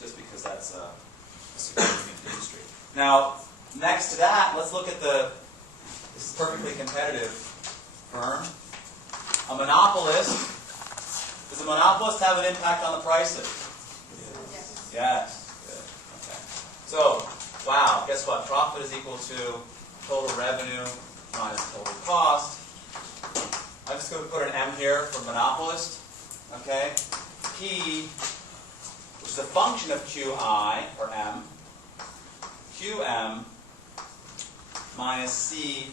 just because that's a significant industry. Now, next to that, let's look at this is perfectly competitive firm. A monopolist. Does a monopolist have an impact on the prices? Yes. Yes. Good. Okay. So, wow, guess what? Profit is equal to total revenue minus total cost. I'm just going to put an M here for monopolist. Okay? P, which is a function of QI, or M, QM minus CQM.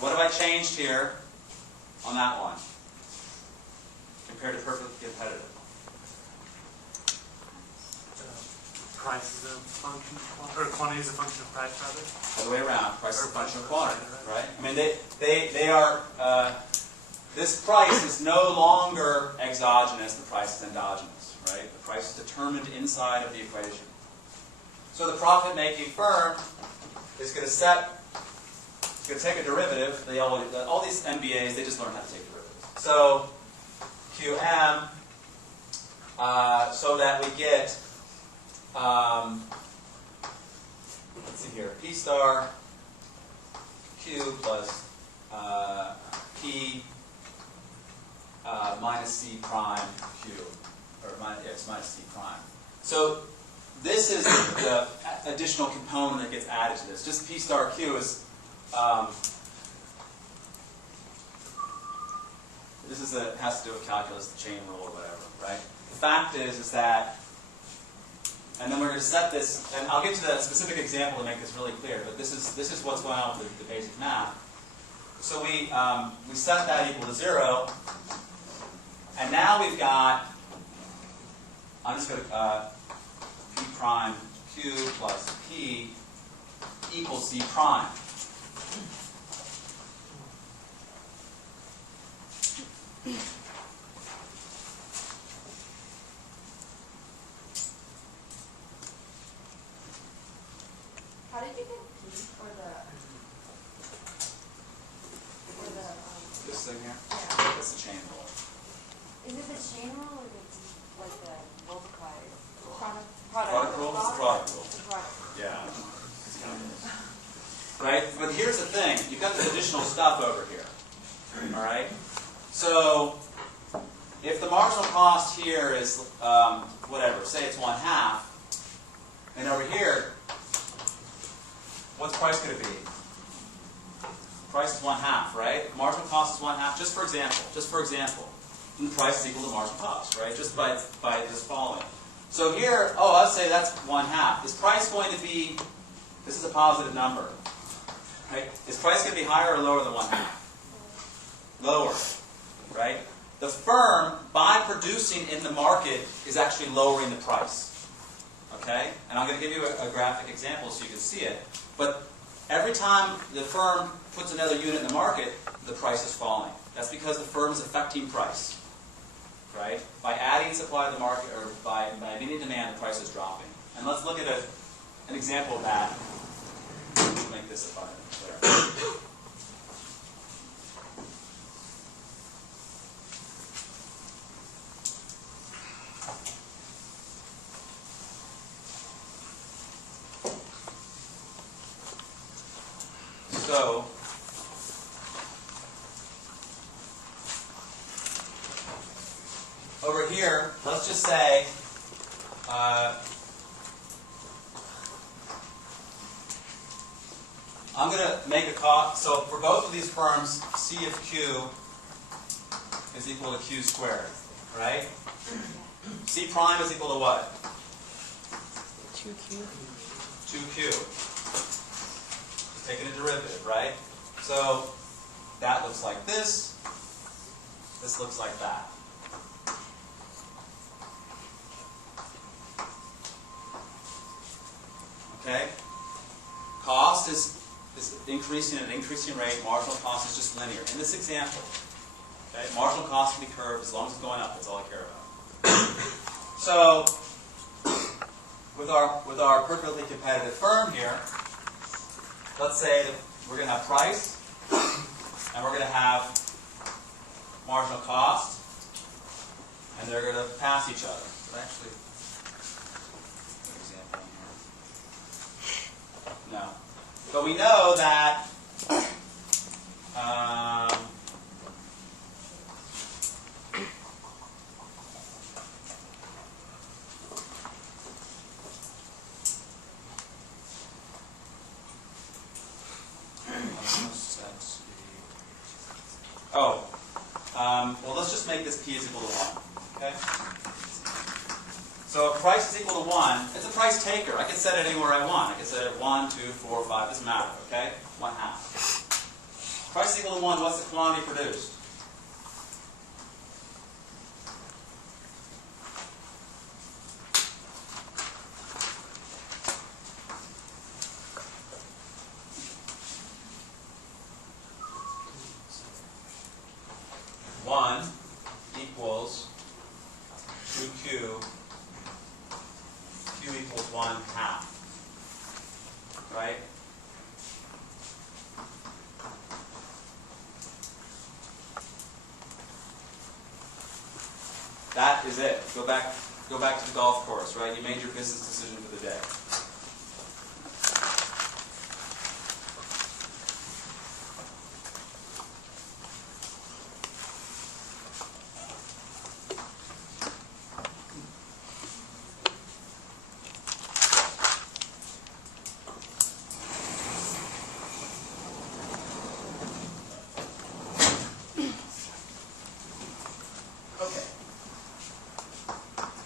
What have I changed here on that one compared to perfectly competitive? Price is a function of quantity, or quantity is a function of price, rather. All the way around. Price is a function of quantity, right? I mean, they are. This price is no longer exogenous. The price is endogenous, right? The price is determined inside of the equation. So the profit-making firm is going to it's going to take a derivative. All these MBAs, they just learn how to take derivatives. So QM, so that we get, let's see here, P star Q plus P minus C prime Q, or minus C prime. So this is the additional component that gets added to this. Just P star Q is, has to do with calculus, the chain rule, or whatever, right? The fact is that, and then we're going to set this, and I'll get to the specific example to make this really clear, but this is what's going on with the basic math. So we set that equal to 0, and now we've got, I'm just going to, P prime Q plus P equals C prime. How did you get P for the This thing here? yeah. That's the chain rule. Is it the chain rule or the multiplier? Product rule? It's the product rule. The product. Yeah. Right? But here's the thing. You've got this additional stuff over here. All right? So, if the marginal cost here is, whatever, say it's 1/2, and over here, what's price going to be? Price is 1/2, right? Marginal cost is 1/2, just for example. And the price is equal to marginal cost, right? Just by this following. So here, I'll say that's 1/2. Is price going to be, this is a positive number, right? Is price going to be higher or lower than 1/2? Lower, right? The firm, by producing in the market, is actually lowering the price. Okay? And I'm going to give you a graphic example so you can see it. But every time the firm puts another unit in the market, the price is falling. That's because the firm is affecting price. Right? By adding supply to the market, or by meeting demand, the price is dropping. And let's look at an example of that to make this abundantly clear. So, over here, let's just say I'm going to make a cost. So for both of these firms, C of Q is equal to Q squared, right? C prime is equal to what? 2Q. 2Q. Taking a derivative, right? So that looks like this. This looks like that. Okay? Cost is increasing at an increasing rate. Marginal cost is just linear. In this example, okay, marginal cost can be curved as long as it's going up. That's all I care about. So, with our perfectly competitive firm here, let's say that we're going to have price, and we're going to have marginal cost, and they're going to pass each other. But actually, an example here. No. But we know that well, let's just make this p is equal to 1. Okay? So if price is equal to 1, it's a price taker. I can set it anywhere I want. I can set it at 1, 2, 4, 5. Doesn't matter. Okay? 1/2. Price is equal to 1. What's the quantity produced? Equals 2Q. Q equals 1/2. Right? That is it. Go back to the golf course, right? You made your business decision for the day.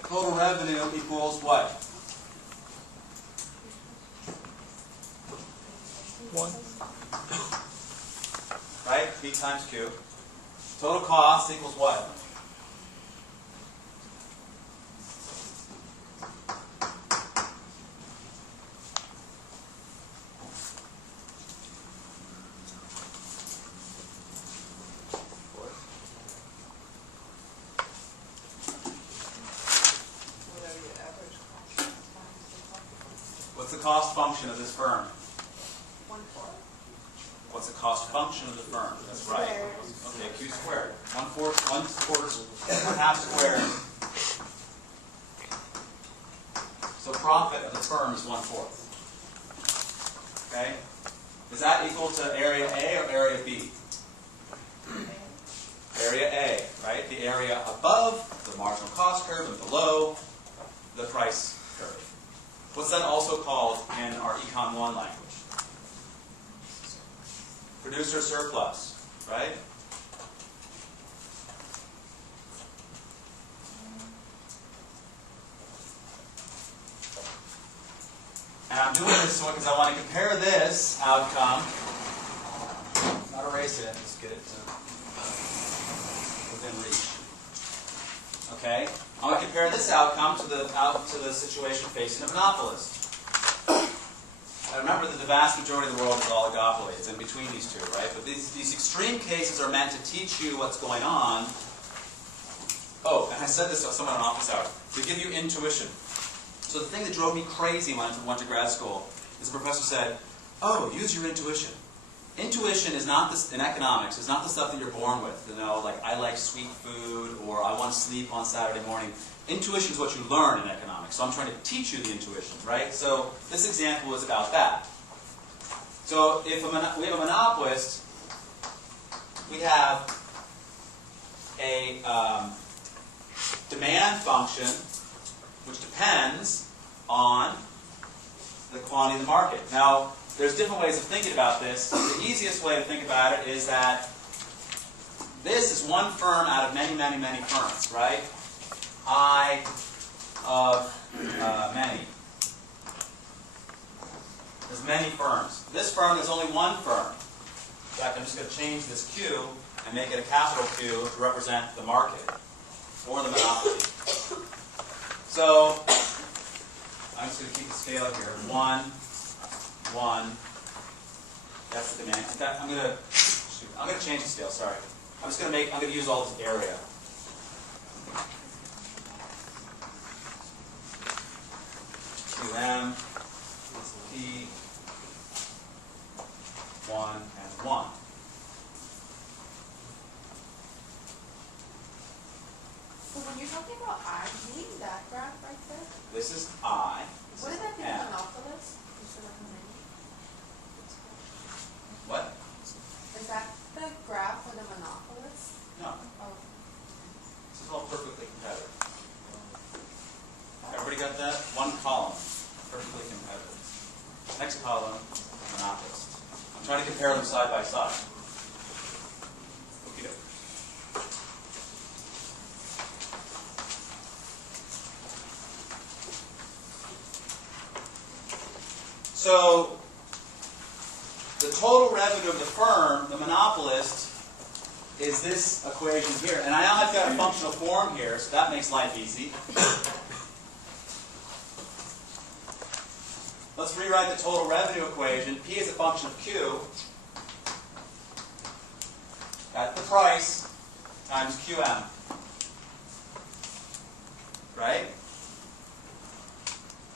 Total revenue equals what? 1. Right? P times Q. Total cost equals what? What's the cost function of this firm? 1/4. What's the cost function of the firm? That's right. Okay, Q squared. 1/half squared. So profit of the firm is 1/4. Okay? Is that equal to area A or area B? Area A, right? The area above the marginal cost curve and below the price curve. What's that also called in our Econ 1 language? Producer surplus, right? And I'm doing this because I want to compare this outcome, not erase it, just get it to within reach. Okay? I want to compare this outcome to the situation facing a monopolist. I remember that the vast majority of the world is oligopoly. It's in between these two, right? But these extreme cases are meant to teach you what's going on. Oh, and I said this to someone in office hours, to give you intuition. So the thing that drove me crazy when I went to grad school is the professor said, oh, use your intuition. Intuition is not this, in economics, is not the stuff that you're born with. You know, like I like sweet food or I want to sleep on Saturday morning. Intuition is what you learn in economics. So I'm trying to teach you the intuition, right? So this example is about that. So if we have a monopolist, we have a demand function which depends on the quantity of the market. Now, there's different ways of thinking about this. The easiest way to think about it is that this is one firm out of many, many, many firms, right? I of many. There's many firms. This firm, there's only one firm. In fact, I'm just going to change this Q and make it a capital Q to represent the market or the monopoly. So I'm just going to keep the scale here. 1, 1. That's the demand. In fact, I'm going to change the scale. Sorry. I'm going to use all this area. QM, P, 1, and 1. So when you're talking about I, do you mean that graph right there? This is I. This Wouldn't is that be M. the monopolist instead of the many? What? Is that the graph for the monopolist? No. Oh. This is all perfectly competitive. Everybody got that? One column, perfectly competitive. Next column, monopolist. I'm trying to compare them side by side. Okay. So, the total revenue of the firm, the monopolist, is this equation here. And I've got a functional form here, so that makes life easy. Let's rewrite the total revenue equation. P is a function of Q. That's the price times QM. Right?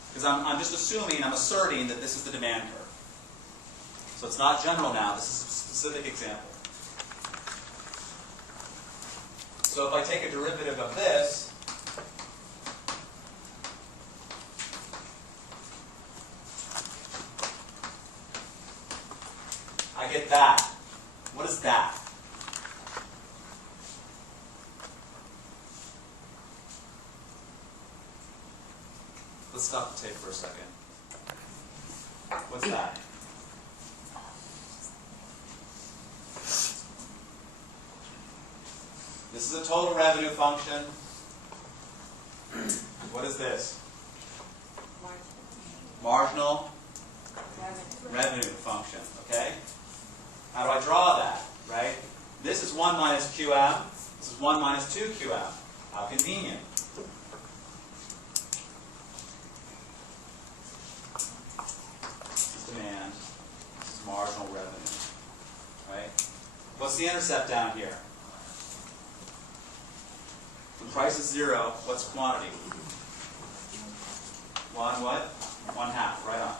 Because I'm just assuming, I'm asserting that this is the demand curve. So it's not general now, this is a specific example. So if I take a derivative of this, I get that. What is that? Let's stop the tape for a second. What's that? This is a total revenue function. What is this? Marginal revenue function, okay? How do I draw that, right? This is 1 minus QM. This is 1 minus 2 QM. How convenient. This is demand. This is marginal revenue, right? What's the intercept down here? When price is 0, what's quantity? 1 what? 1/2, right on.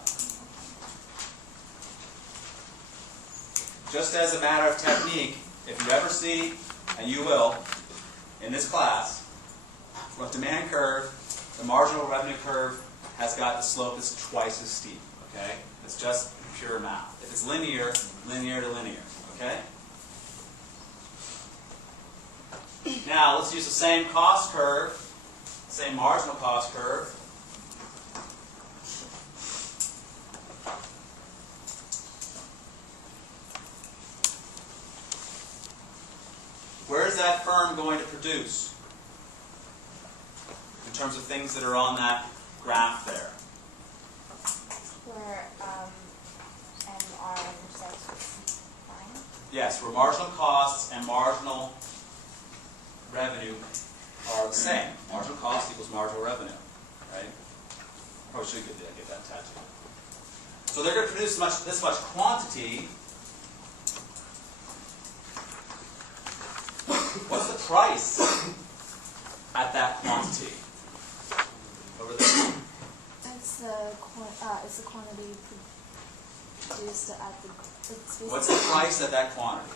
Just as a matter of technique, if you ever see, and you will, in this class, from a demand curve, the marginal revenue curve has got the slope that's twice as steep, okay? It's just pure math. If it's linear, linear to linear, okay? Now, let's use the same cost curve, same marginal cost curve. Where is that firm going to produce in terms of things that are on that graph there? Where MR intersects with line? Yes, where marginal costs and marginal revenue are the same. Marginal cost equals marginal revenue, right? I probably should get that tattooed. So they're going to produce this much quantity. What's the price at that quantity? Over there. It's the quantity produced at the. What's the price at that quantity?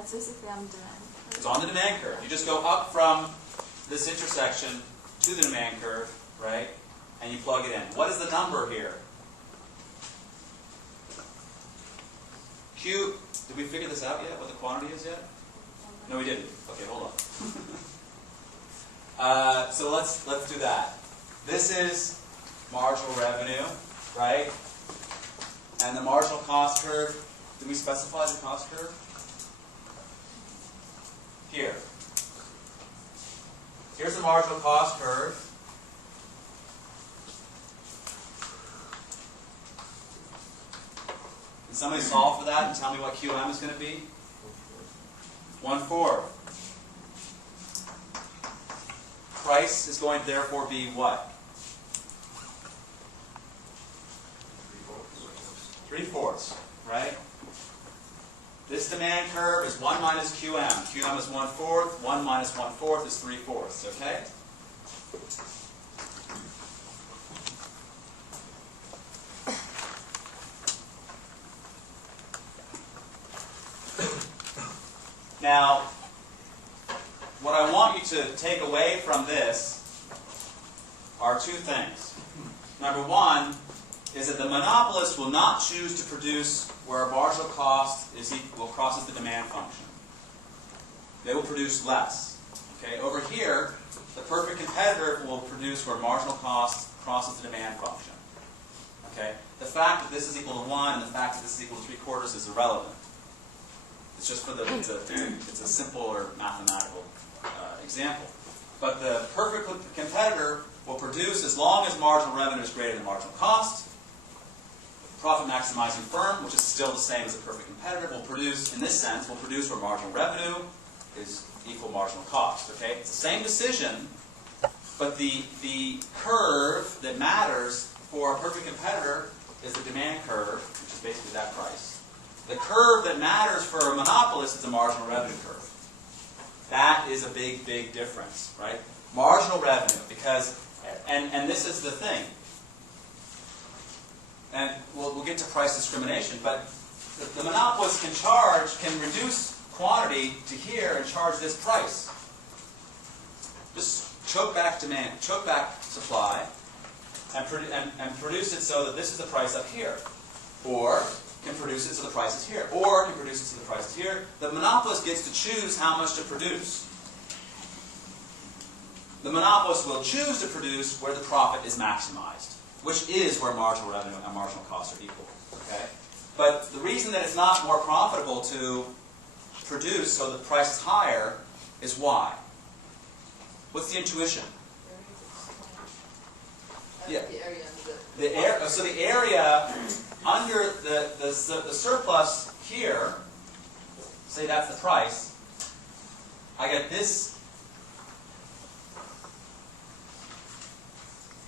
It's basically on demand. It's on the demand curve. You just go up from this intersection to the demand curve, right? And you plug it in. What is the number here? Q. Did we figure this out yet? What the quantity is yet? No, we didn't. Okay, hold on. So let's do that. This is marginal revenue, right? And the marginal cost curve. Did we specify the cost curve? Here. Here's the marginal cost curve. Can somebody solve for that and tell me what QM is going to be? 1/4. Price is going to therefore be what? 3/4, right? This demand curve is 1 minus QM. QM is 1/4. 1 minus 1/4 is 3/4, okay? Now, what I want you to take away from this are two things. Number one is that the monopolist will not choose to produce where a marginal cost is equal, crosses the demand function. They will produce less. Okay? Over here, the perfect competitor will produce where marginal cost crosses the demand function. Okay? The fact that this is equal to 1 and the fact that this is equal to 3/4 is irrelevant. It's just for it's a simple or mathematical example. But the perfect competitor will produce as long as marginal revenue is greater than marginal cost. Profit maximizing firm, which is still the same as a perfect competitor, will produce, in this sense, will produce where marginal revenue is equal marginal cost. Okay? It's the same decision, but the curve that matters for a perfect competitor is the demand curve, which is basically that price. The curve that matters for a monopolist is the marginal revenue curve. That is a big, big difference, right? Marginal revenue, because, and this is the thing, and we'll get to price discrimination, but the monopolist can reduce quantity to here and charge this price. Just choke back demand, choke back supply, and produce it so that this is the price up here. Or can produce it so the price is here. Or can produce it so the price is here. The monopolist gets to choose how much to produce. The monopolist will choose to produce where the profit is maximized, which is where marginal revenue and marginal costs are equal. Okay? But the reason that it's not more profitable to produce so the price is higher is why? What's the intuition? Yeah. So the area under the surplus here, say that's the price, I get this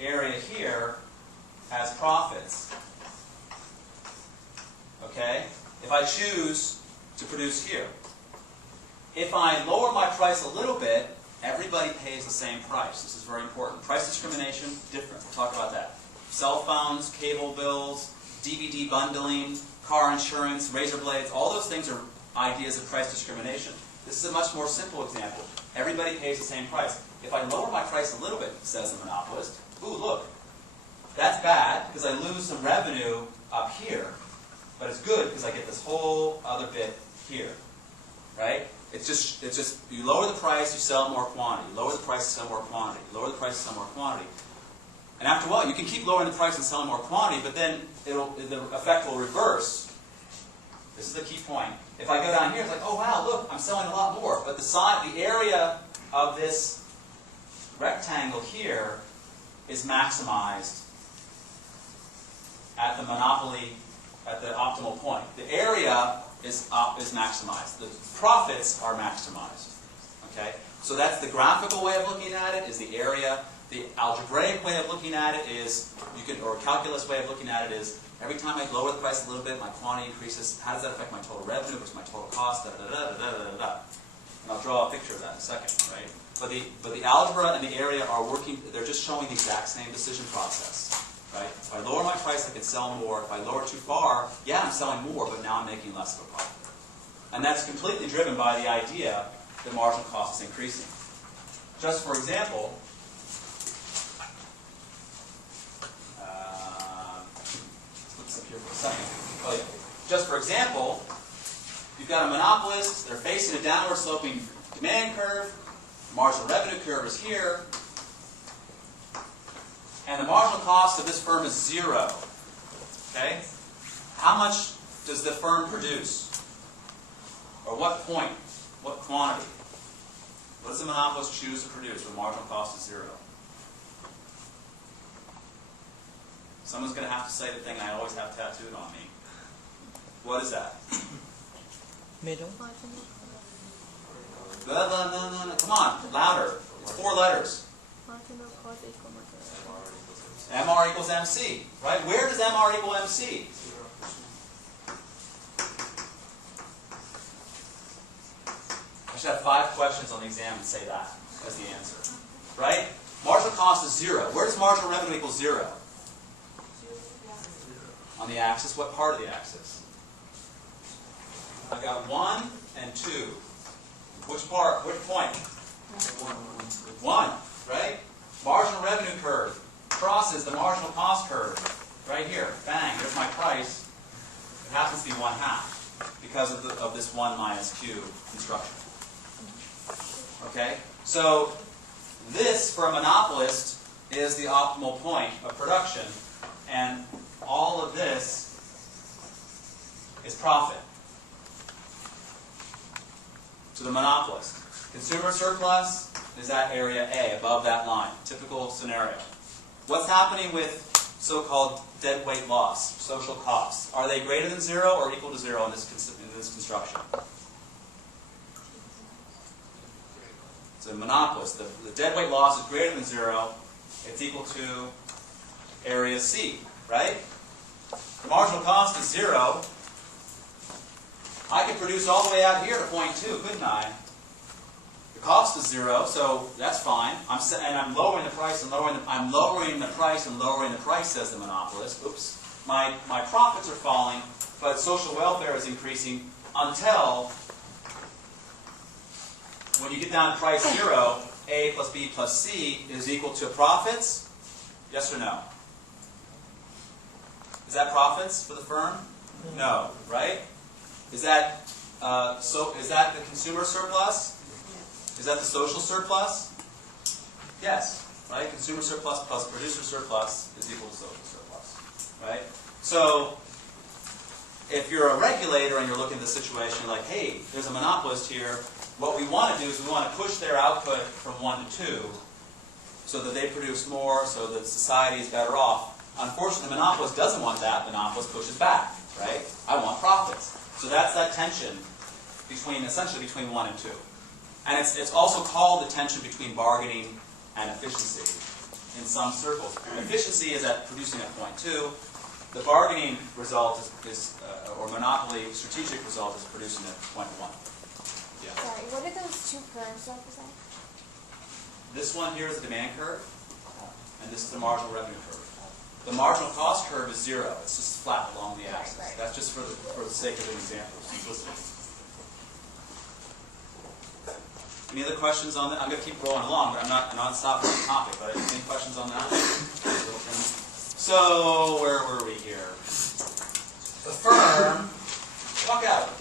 area here as profits. Okay? If I choose to produce here. If I lower my price a little bit, everybody pays the same price. This is very important. Price discrimination, different. We'll talk about that. Cell phones, cable bills, DVD bundling, car insurance, razor blades, all those things are ideas of price discrimination. This is a much more simple example. Everybody pays the same price. If I lower my price a little bit, says the monopolist, ooh, look, that's bad because I lose some revenue up here, but it's good because I get this whole other bit here, right? It's just you lower the price, you sell more quantity. You lower the price, you sell more quantity. You lower the price, you sell more quantity. And after a while, you can keep lowering the price and selling more quantity, but then the effect will reverse. This is the key point. If I go down here, it's like, oh wow, look, I'm selling a lot more. But the area of this rectangle here is maximized at the monopoly, at the optimal point. The area is maximized. The profits are maximized. Okay? So that's the graphical way of looking at it, is the area. The algebraic way of looking at it is, or calculus way of looking at it is, every time I lower the price a little bit, my quantity increases. How does that affect my total revenue versus my total cost? Da, da, da, da, da, da, da. And I'll draw a picture of that in a second, right? But the algebra and the area are working, they're just showing the exact same decision process. Right? If I lower my price, I can sell more. If I lower too far, yeah, I'm selling more, but now I'm making less of a profit. And that's completely driven by the idea that marginal cost is increasing. Just for example, let's put this up here for a second. Oh, yeah. Just for example, you've got a monopolist. They're facing a downward sloping demand curve. Marginal revenue curve is here. And the marginal cost of this firm is 0. Okay? How much does the firm produce? Or what point? What quantity? What does the monopolist choose to produce when marginal cost is 0? Someone's going to have to say the thing I always have tattooed on me. What is that? Middle. No, come on, louder. It's 4 letters. Marginal cost equal marginal. MR equals MC, right? Where does MR equal MC? I should have 5 questions on the exam and say that as the answer, right? Marginal cost is 0. Where does marginal revenue equal 0? On the axis. What part of the axis? I've got 1 and 2. Which part? Which point? 1, right? Marginal revenue curve crosses the marginal cost curve. Right here. Bang. There's my price. It happens to be 1/2 because of this 1 minus Q construction. Okay? So this, for a monopolist, is the optimal point of production. And all of this is profit to the monopolist. Consumer surplus is that area A, above that line. Typical scenario. What's happening with so-called deadweight loss, social costs? Are they greater than 0 or equal to 0 in this construction? It's a monopolist. The deadweight loss is greater than 0. It's equal to area C, right? The marginal cost is 0. I could produce all the way out here to point 2, couldn't I? The cost is 0, so that's fine. And I'm lowering the price and lowering the price and lowering the price, says the monopolist. Oops. My profits are falling, but social welfare is increasing until, when you get down to price 0, A plus B plus C is equal to profits? Yes or no? Is that profits for the firm? No, right? Is that is that the consumer surplus? Is that the social surplus? Yes, right? Consumer surplus plus producer surplus is equal to social surplus, right? So if you're a regulator and you're looking at the situation, you're like, hey, there's a monopolist here. What we want to do is we want to push their output from 1 to 2 so that they produce more, so that society is better off. Unfortunately, the monopolist doesn't want that. The monopolist pushes back, right? I want profits. So that's that tension essentially between 1 and 2. And it's also called the tension between bargaining and efficiency in some circles. Efficiency is at producing at point 2. The bargaining result or monopoly strategic result is producing at point 1. Yeah. Sorry, what are those 2 curves represent? This one here is the demand curve, and this is the marginal revenue curve. The marginal cost curve is 0. It's just flat along the axis. Right. That's just for the sake of an example, simplicity. Any other questions on that? I'm going to keep going along, but I'm not stopping on the topic. But any questions on that? So where were we here? The firm. Walk out.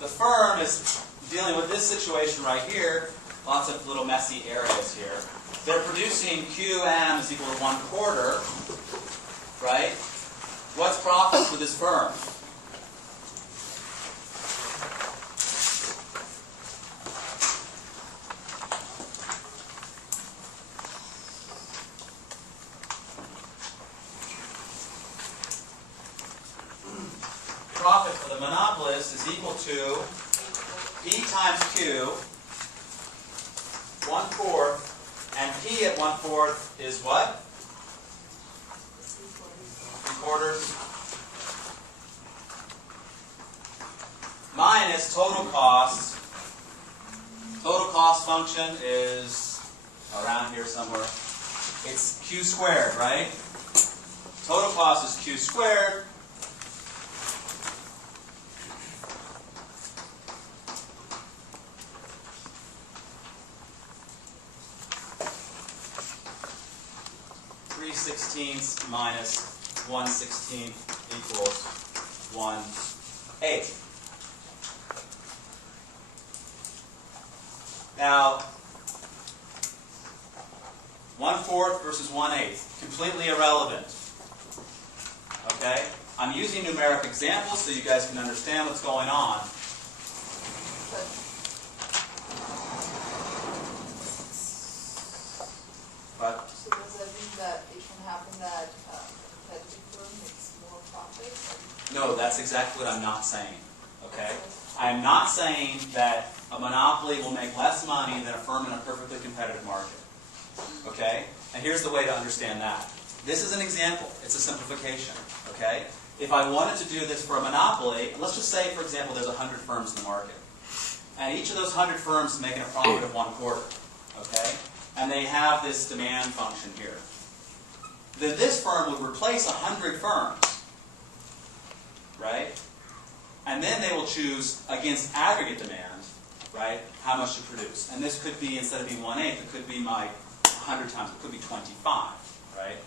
The firm is dealing with this situation right here. Lots of little messy areas here. They're producing QM is equal to 1/4, right? What's profit for this firm? Profit for the monopolist is equal to P times Q, 1/4, and P at 1/4 is what? 3/4 minus total cost. Total cost function is around here somewhere. It's Q squared, right? Total cost is Q squared. Minus 1/16 equals 1/8. Now, 1/4 versus 1/8, completely irrelevant. Okay? I'm using numeric examples so you guys can understand what's going on. But So does that mean that it can happen that competitive firm makes more profit No, that's exactly what I'm not saying. Okay? I'm not saying that a monopoly will make less money than a firm in a perfectly competitive market. Okay? And here's the way to understand that. This is an example. It's a simplification. Okay? If I wanted to do this for a monopoly, let's just say, for example, there's 100 firms in the market. And each of those 100 firms is making a profit of 1/4. Okay? And they have this demand function here. Then this firm would replace 100 firms. Right? And then they will choose against aggregate demand, right, how much to produce. And this could be, instead of being 1/8, it could be my 100 times, it could be 25, right?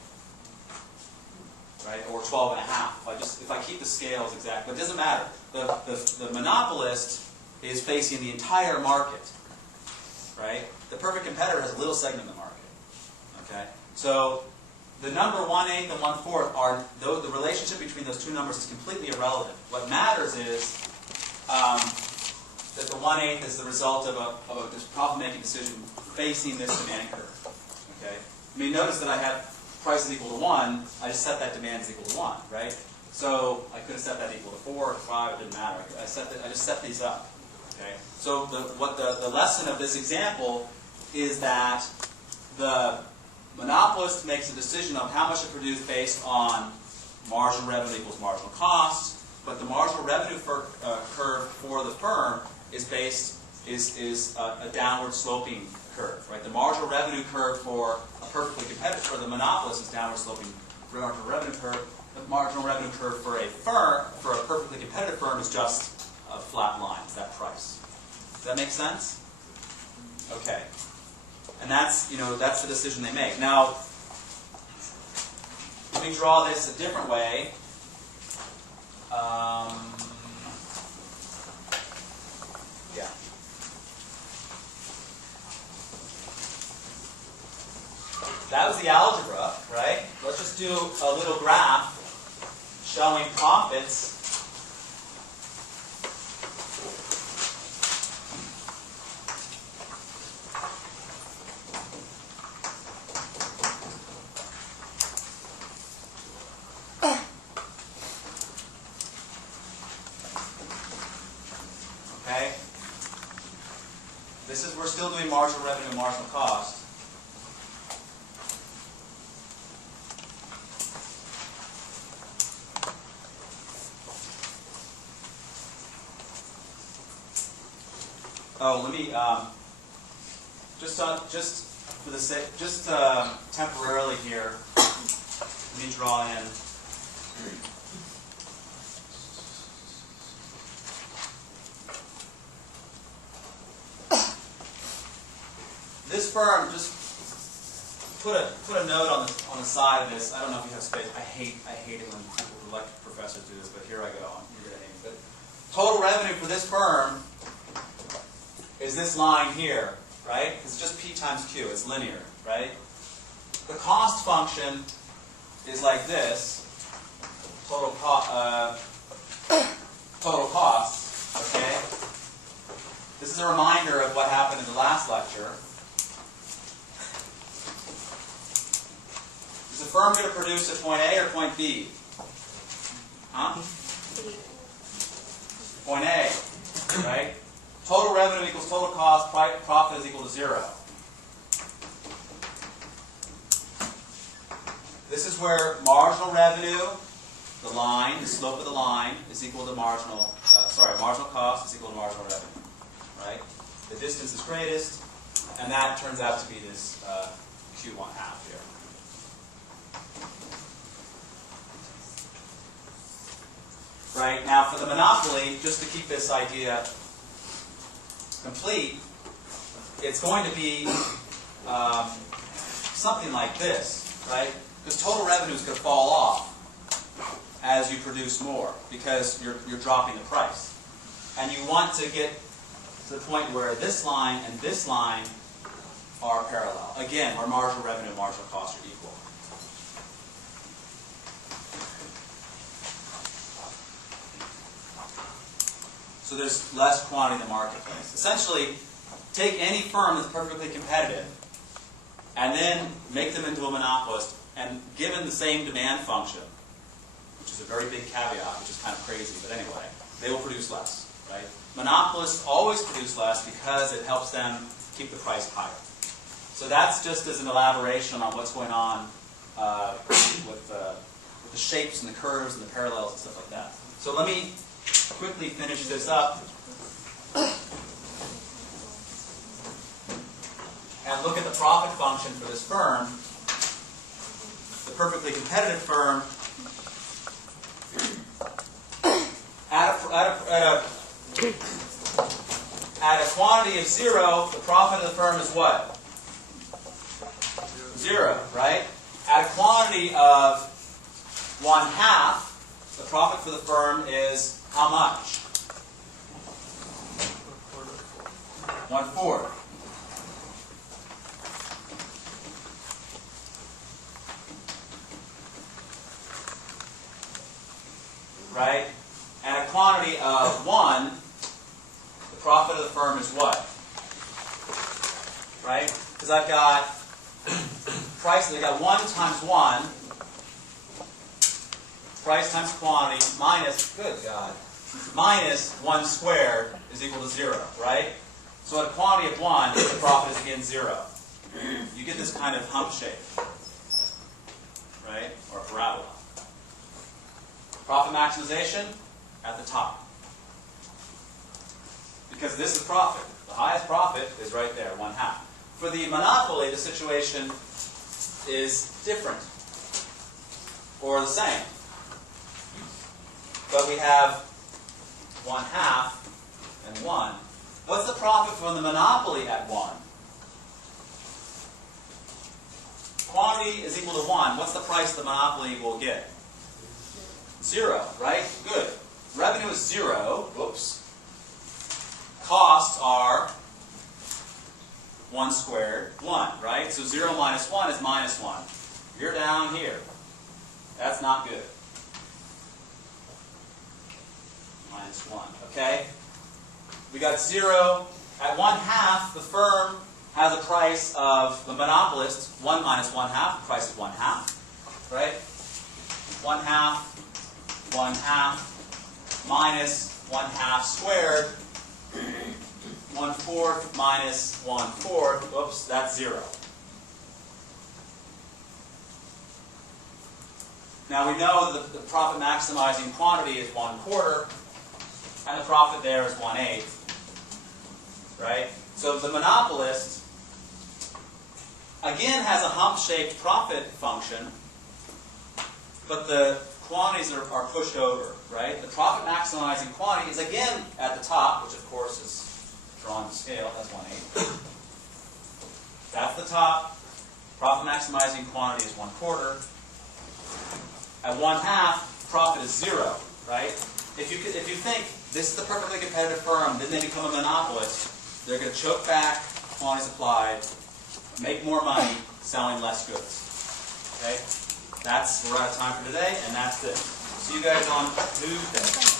Right? Or 12.5. If I keep the scales exact, but it doesn't matter. The monopolist is facing the entire market, right? The perfect competitor has a little segment in the market. Okay? So the number 1/8 and 1/4 are, the relationship between those two numbers is completely irrelevant. What matters is that the 1/8 is the result of this profit-making decision facing this demand curve. Okay? I mean, notice that I have prices equal to 1. I just set that demand is equal to 1, right? So I could have set that equal to 4 or 5. It didn't matter. I just set these up. Okay? So the lesson of this example is that the monopolist makes a decision on how much to produce based on marginal revenue equals marginal cost, but the marginal revenue curve for the firm is a downward sloping curve, right? The marginal revenue curve for a perfectly competitive, for the monopolist, is downward sloping marginal revenue curve. The marginal revenue curve for a firm, for a perfectly competitive firm, is just a flat line. It's that price. Does that make sense? Okay. And that's the decision they make. Now, let me draw this a different way. Yeah. That was the algebra, right? Let's just do a little graph showing profits . Okay? We're still doing marginal revenue and marginal cost. Oh, let me just for the sake, temporarily here. Let me draw in. This firm, just put a note on the side of this. I don't know if you have space. I hate it when people elect professors do this, but here I go. You're gonna hate me. But total revenue for this firm is this line here, right? It's just P times Q. It's linear, right? The cost function is like this. Total cost. Okay. This is a reminder of what happened in the last lecture. Is the firm going to produce at point A or point B? Huh? Point A, right? Total revenue equals total cost, profit is equal to 0. This is where marginal revenue, the line, the slope of the line, is equal to marginal cost is equal to marginal revenue, right? The distance is greatest, and that turns out to be this Q1 half here. Right, now for the monopoly, just to keep this idea complete, it's going to be something like this, right? Because total revenue is going to fall off as you produce more because you're dropping the price. And you want to get to the point where this line and this line are parallel. Again, where marginal revenue and marginal cost are equal. So there's less quantity in the marketplace. Essentially, take any firm that's perfectly competitive and then make them into a monopolist, and given the same demand function, which is a very big caveat, which is kind of crazy, but anyway, they will produce less, right? Monopolists always produce less because it helps them keep the price higher. So that's just as an elaboration on what's going on with the shapes and the curves and the parallels and stuff like that. So let me quickly finish this up and look at the profit function for this firm, the perfectly competitive firm. At a quantity of 0, the profit of the firm is what? 0, right? At a quantity of 1/2, the profit for the firm is how much? 1/4. Right? At a quantity of 1, the profit of the firm is what? Right? Because I've got price, I've got 1 times 1, price times quantity, minus, good God, minus 1 squared is equal to 0, right? So at a quantity of 1, the profit is again 0. You get this kind of hump shape, right? Or a parabola. Profit maximization at the top. Because this is profit. The highest profit is right there, 1/2. For the monopoly, the situation is different. Or the same. But we have 1/2 and 1. What's the profit from the monopoly at 1? Quantity is equal to 1. What's the price the monopoly will get? 0, right? Good. Revenue is 0. Whoops. Costs are 1 squared, 1, right? So 0 minus 1 is minus 1. You're down here. That's not good. Minus 1, okay? We got 0. At 1/2, the firm has a price of, the monopolist, 1 minus 1/2, the price is 1/2, right? 1/2, 1/2, minus 1/2 squared, 1/4 minus 1/4, oops, that's 0. Now we know that the profit maximizing quantity is 1/4, and the profit there is 1/8, right? So the monopolist, again, has a hump-shaped profit function, but the quantities are pushed over, right? The profit maximizing quantity is again at the top, which of course is drawn to scale, that's 1/8. That's the top. Profit maximizing quantity is 1/4. At 1/2, profit is 0, right? If you think this is the perfectly competitive firm, then they become a monopolist, they're going to choke back quantity supplied, make more money selling less goods. Okay? We're out of time for today, and that's it. See you guys on Tuesday.